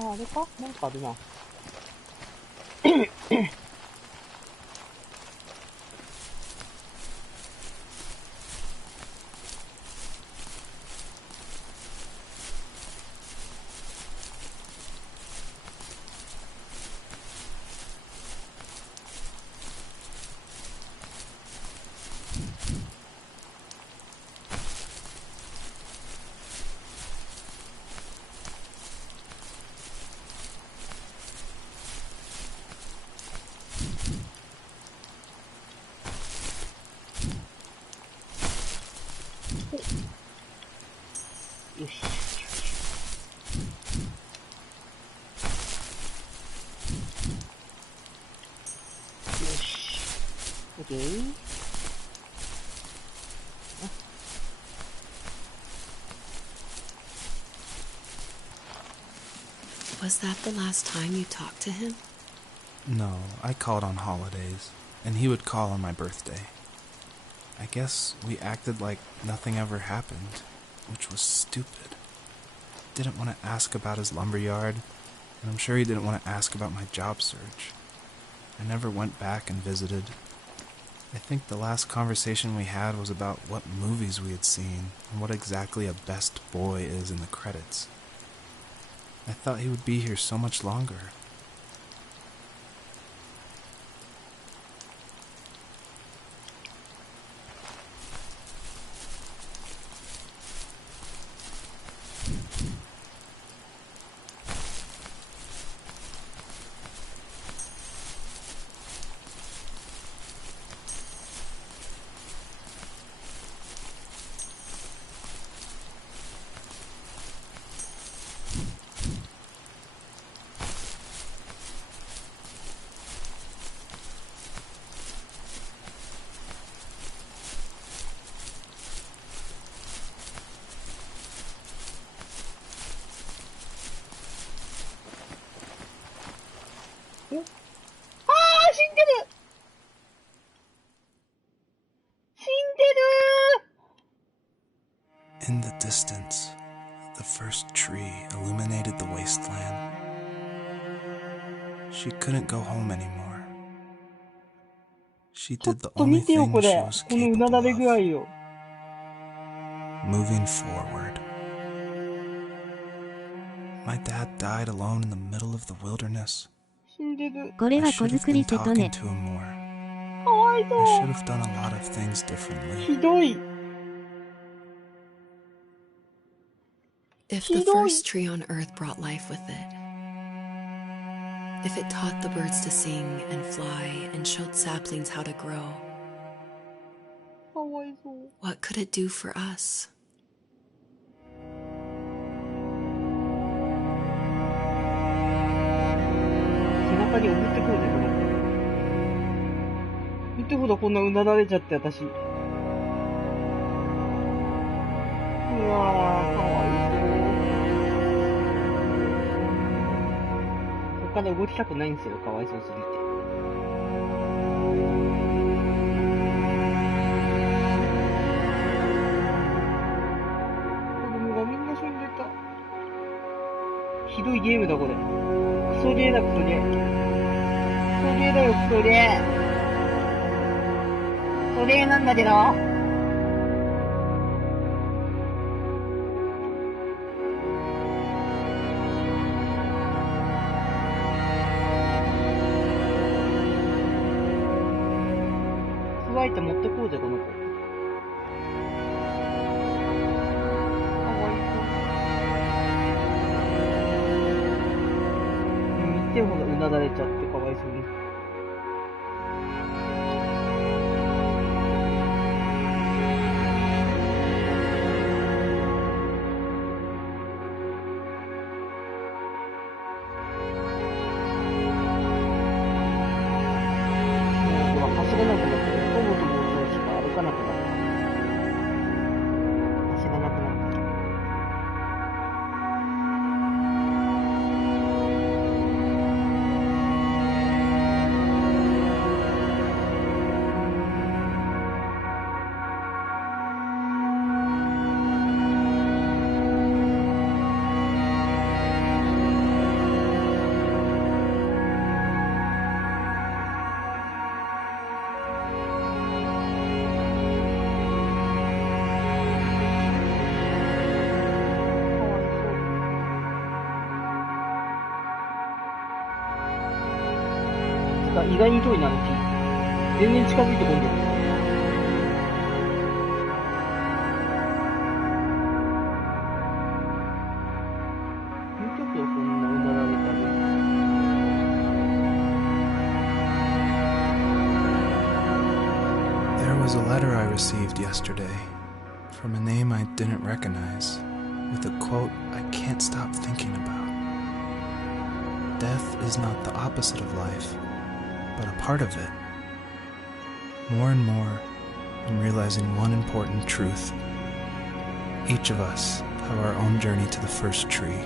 あれか？なんかあるな。よし。よし。オッケー。Was that the last time you talked to him? No, I called on holidays, and he would call on my birthday. I guess we acted like nothing ever happened, which was stupid. Didn't want to ask about his lumberyard, and I'm sure he didn't want to ask about my job search. I never went back and visited. I think the last conversation we had was about what movies we had seen and what exactly a best boy is in the credits. I thought he would be here so much longer. In the distance, the first tree illuminated the wasteland. She couldn't go home anymore. She ちょっ did the と見 only てよ、 thing こ she れ。 was このうなだ capable れ具合 of, よ。 moving forward. My dad died alone in the middle of the wilderness. 死んでる。こ I れは should 子 have 作り been 瀬戸 talking ね。 to him more. かわい I そ should う。 have done a lot of things differently. ひどい。 If the first tree on earth brought life with it, if it taught the birds to sing and fly and showed saplings how to grow, かわいそう。 what could it do for us? 背中に送ってくるね、これ。見てほどこんなうなだれちゃって、私。うわー、かわいそう。他で動きたくないんですよ、かわいそうすぎて。子供がみんな死んでた。ひどいゲームだ、これ。クソゲーだ、クソゲー。クソゲーだよ、クソゲー。クソゲーなんだけど。加えて持ってこうぜ、この子。かわいそう。見てほどうなだれちゃってかわいそうに。走れなくなって、とぼとぼとしか歩かなくなった。足がなくなった。意外に遠いな、全然近づいてこんでる。見てくよ、そんなうなられたね。There was a letter I received yesterday from a name I didn't recognize, with a quote I can't stop thinking about. Death is not the opposite of life, but a part of it. More and more, I'm realizing one important truth. Each of us have our own journey to the first tree.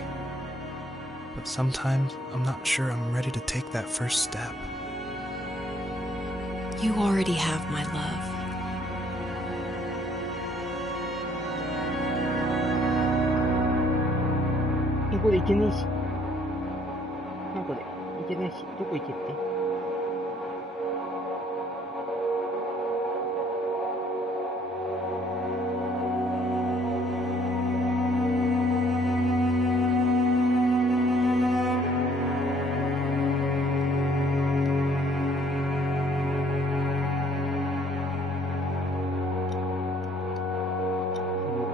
But sometimes I'm not sure I'm ready to take that first step. You already have my love. これ行けねえし。なんこれ、行けねえし。どこ行けって。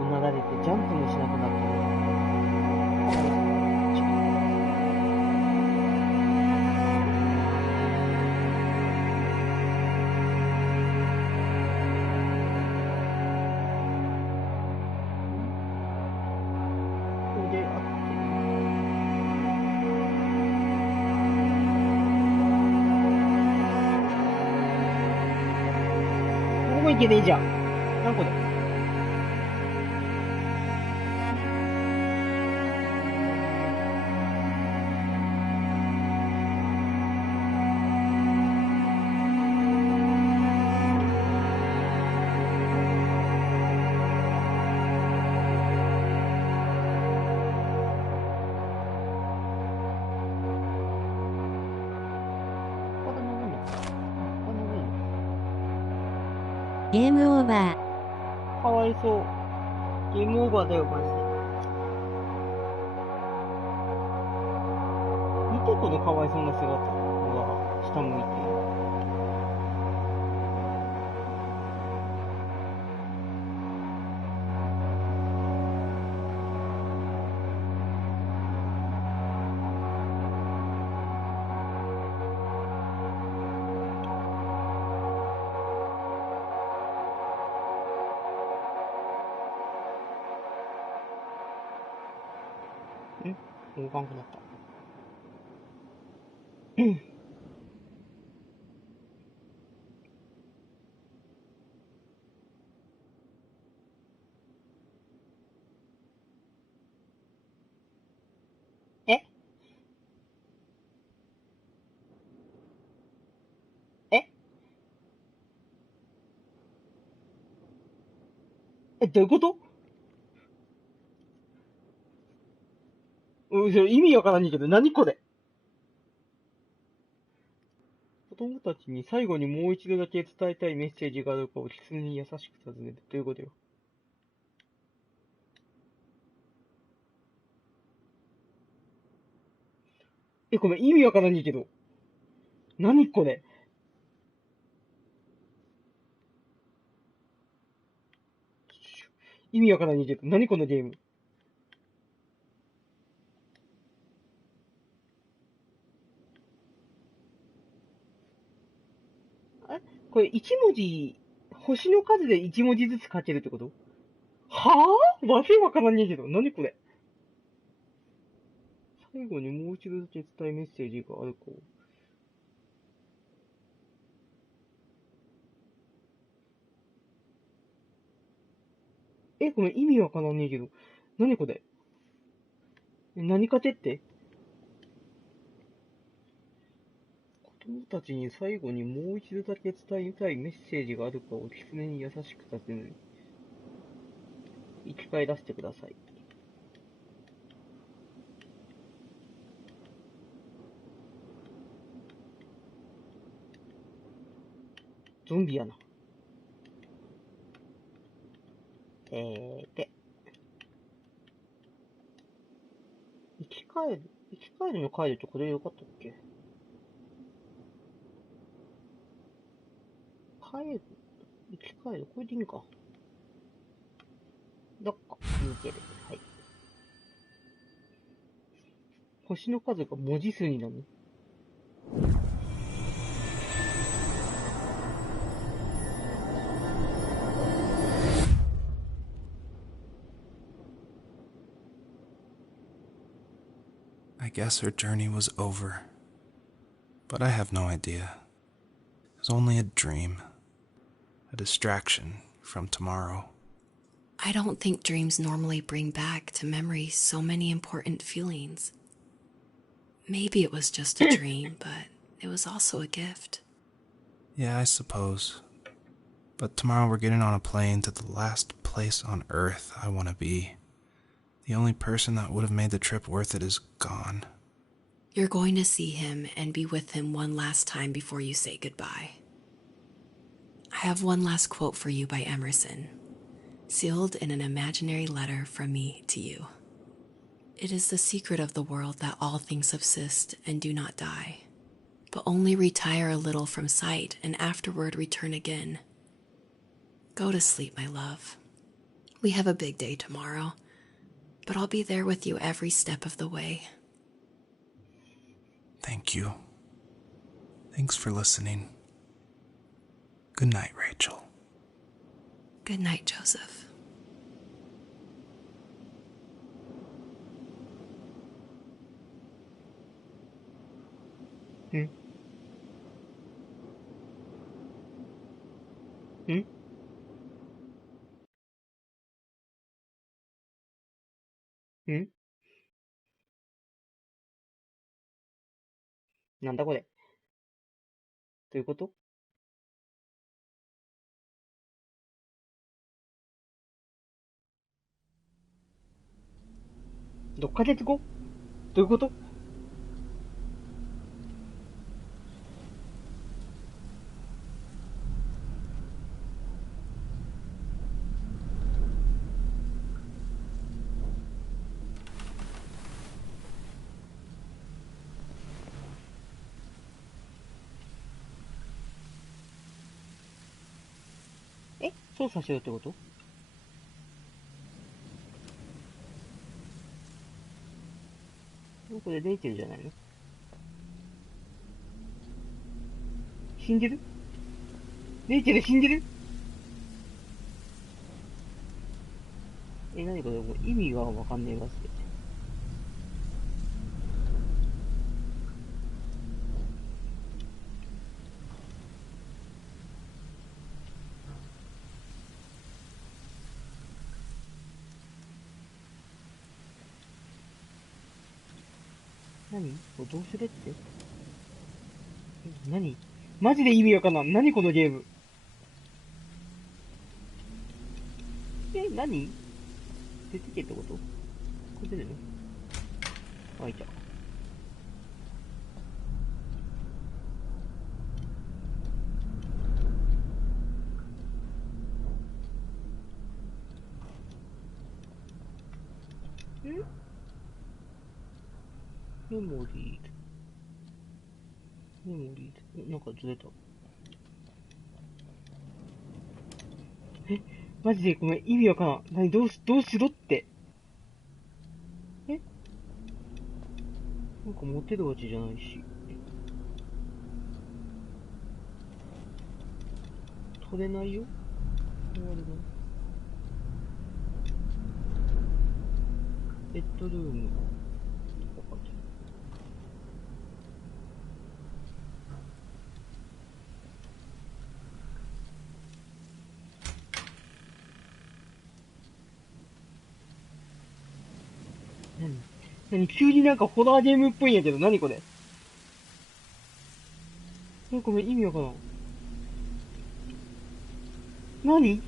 うなられてジャンプもしなくなった。これであって。ここ行けねえじゃん。なんこれ。ここで乗るのか。ここ乗るの。ゲームオーバー。かわいそう。ゲームオーバーだよ、マジで。見てこのかわいそうな姿。うわ、下向いて。動かんくなった。えどういうこと？意味わからんねんけど、何これ？子供たちに最後にもう一度だけ伝えたいメッセージがあるかを狐に優しく尋ねる。どういうことよ。ごめん、意味わからんねんけど。何これ？意味わからんねんけど、何このゲーム？これ一文字、星の数で一文字ずつ書けるってこと？はぁ？わけわからんねんけど、何これ？最後にもう一度だけ伝えメッセージがあるか。ごめん、意味わからんねんけど。何これ？何かてって？子供たちに最後にもう一度だけ伝えたいメッセージがあるかを狐に優しく尋ねる。生き返らせてください。ゾンビやな。生き返るの回路とこれでよかったっけ？生き返るこれでいいんか。どっか、抜ける。はい。星の数が文字数になる。I guess her journey was over. But I have no idea. It was only a dream. A distraction from tomorrow. I don't think dreams normally bring back to memory so many important feelings. Maybe it was just a dream, but it was also a gift. Yeah, I suppose. But tomorrow we're getting on a plane to the last place on Earth I want to be. The only person that would have made the trip worth it is gone. You're going to see him and be with him one last time before you say goodbye. I have one last quote for you by Emerson, sealed in an imaginary letter from me to you. It is the secret of the world that all things subsist and do not die, but only retire a little from sight and afterward return again. Go to sleep, my love. We have a big day tomorrow, but I'll be there with you every step of the way. Thank you. Thanks for listening. Good night, Rachel. Good night, Joseph. Hmm?なんだこれ。どういうこと？6ヶ月後？どういうこと？操作しろってこと？これレイチェルじゃないの？死んでる？レイチェル死んでる？何これ？意味がわかんねえマジで。何？これどうするって？何？マジで意味わかんない。何このゲーム。何？出てけってこと？これ出るの？あ、いた。メモリー。なんかずれた。マジでごめん、意味わからん。どうしろって。なんかモテるわけじゃないし。取れないよ。終わるの。ベッドルーム。何急になんかホラーゲームっぽいんやけど、何これ？ごめん、意味わからん。何？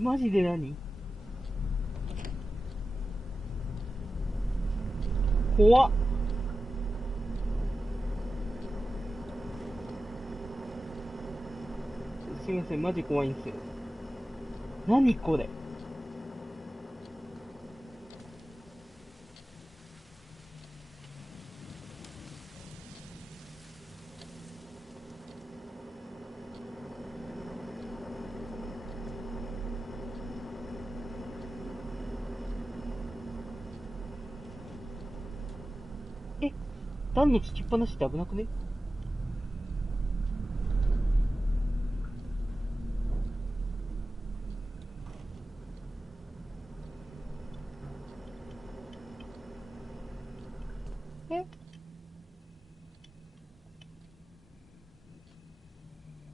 マジで何？怖っ。すみません、マジ怖いんですよ。何これ？暖のつきっぱなしって危なくね？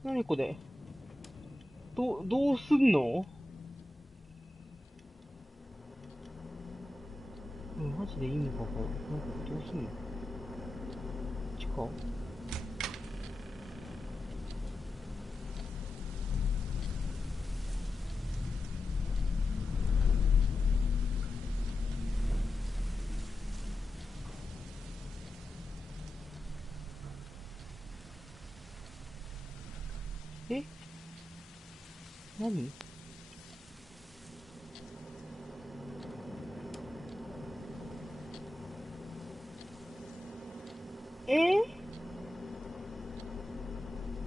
何これ？どうすんの？マジで意味がわからん。なんかどうすんの？こっちか？え何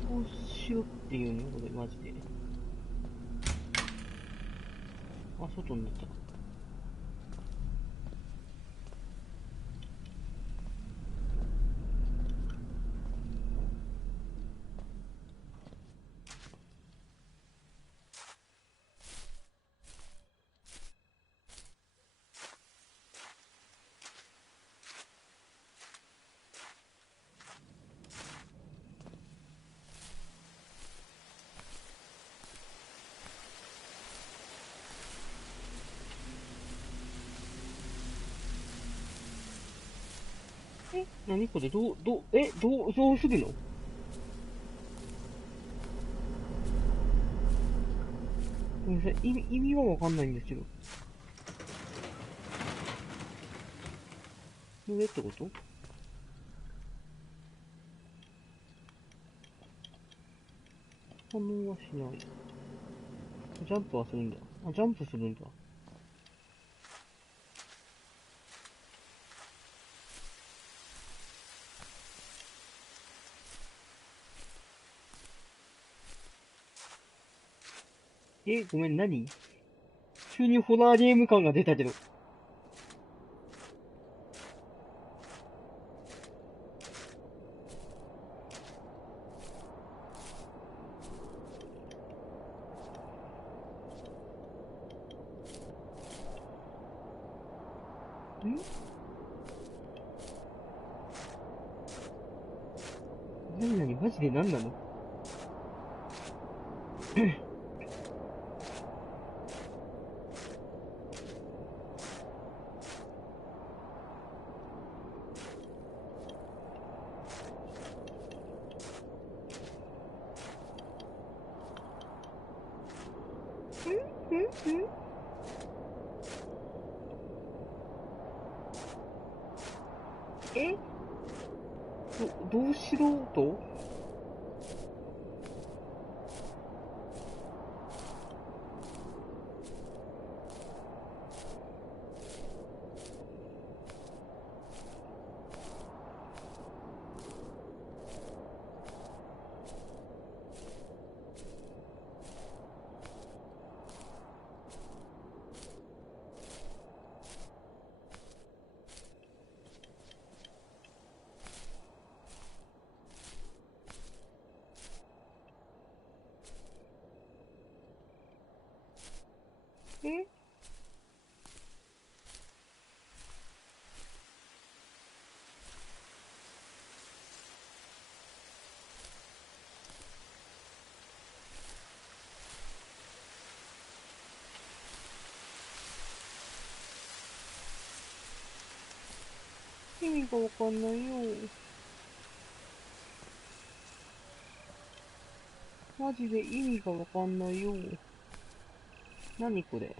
どうしろっていうのこれ、マジで。あ、外になった。何これどうするの？ごめんなさい、意味はわかんないんですけど。どれってこと？反応はしない。ジャンプはするんだ。あ、ジャンプするんだ。ごめん、何？急にホラーゲーム感が出たけど。何マジで何なの？えどうしろと？え意味がわかんないよ。マジで意味がわかんないよ。何これ？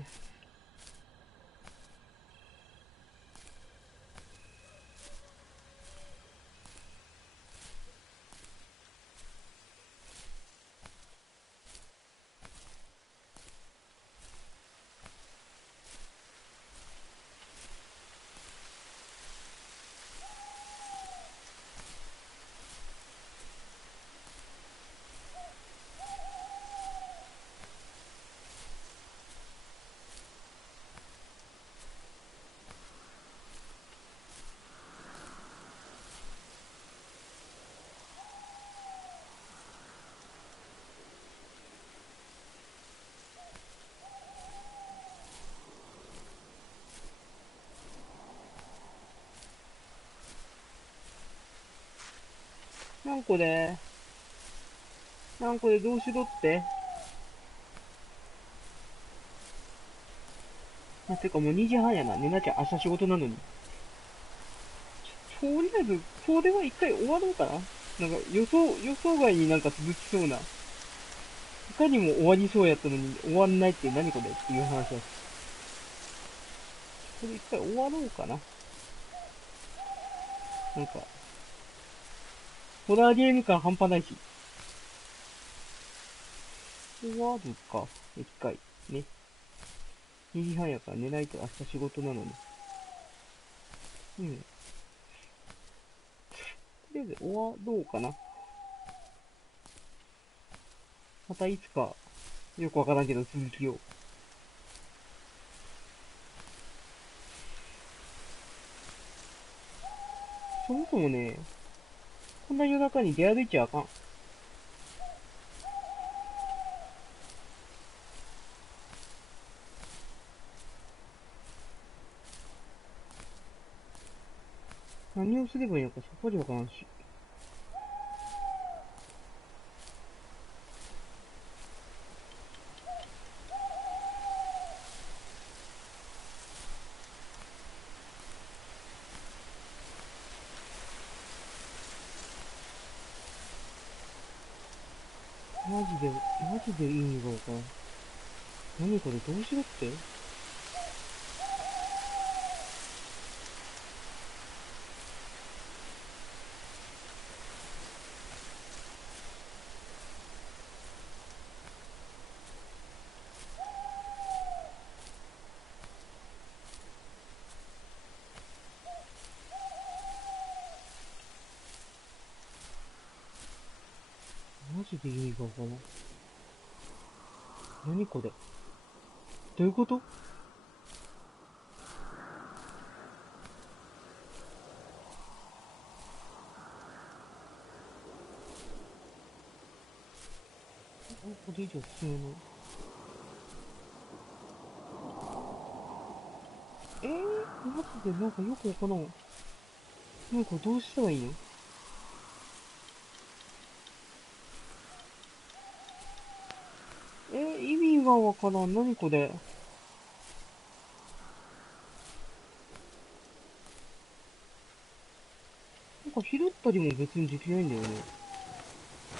なんこれどうしろって？てかもう2時半やな。寝なきゃ明日仕事なのに。とりあえず、これは一回終わろうかな。なんか予想外になんか続きそうな。いかにも終わりそうやったのに終わんないって何これっていう話です。これ一回終わろうかな。なんか、ホラーゲーム感半端ないし。終わるか。一回。ね。2時半やから寝ないと明日仕事なのに。うん。とりあえず終わろうかな。またいつか、よくわからんけど続きを。そもそもね、こんな夜中に出歩いちゃあかん。何をすればいいのかさっぱりわからんし。マジで意味がわからん。何これどうしろって。マジで意味がわからん。何これどういうこと？これ以上進めない。マジでなんかよくわからん。なんかどうしたらいいの？意味がわからん。何これ。なんか拾ったりも別にできないんだよね。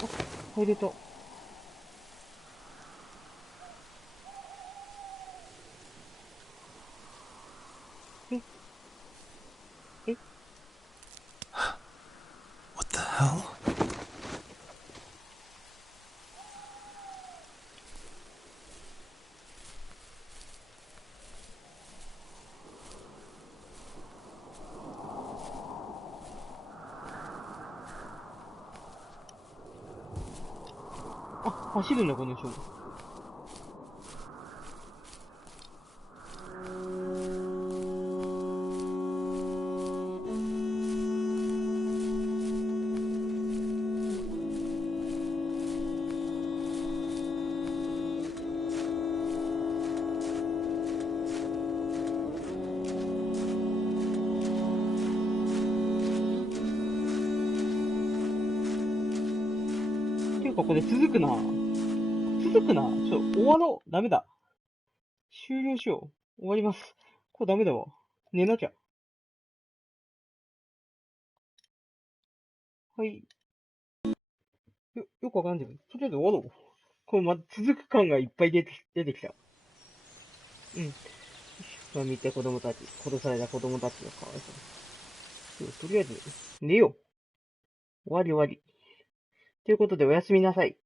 あ、入れた。え、え、What the hell?走るんだ、この人も。ていうか、これ続くな。終わろう。ダメだ。終了しよう。終わります。これダメだわ。寝なきゃ。はい。よくわかんないけど、とりあえず終わろう。これ続く感がいっぱい出てきた。うん。まあ見て子供たち、殺された子供たちがかわいそう。とりあえず、寝よう。終わり。ということでおやすみなさい。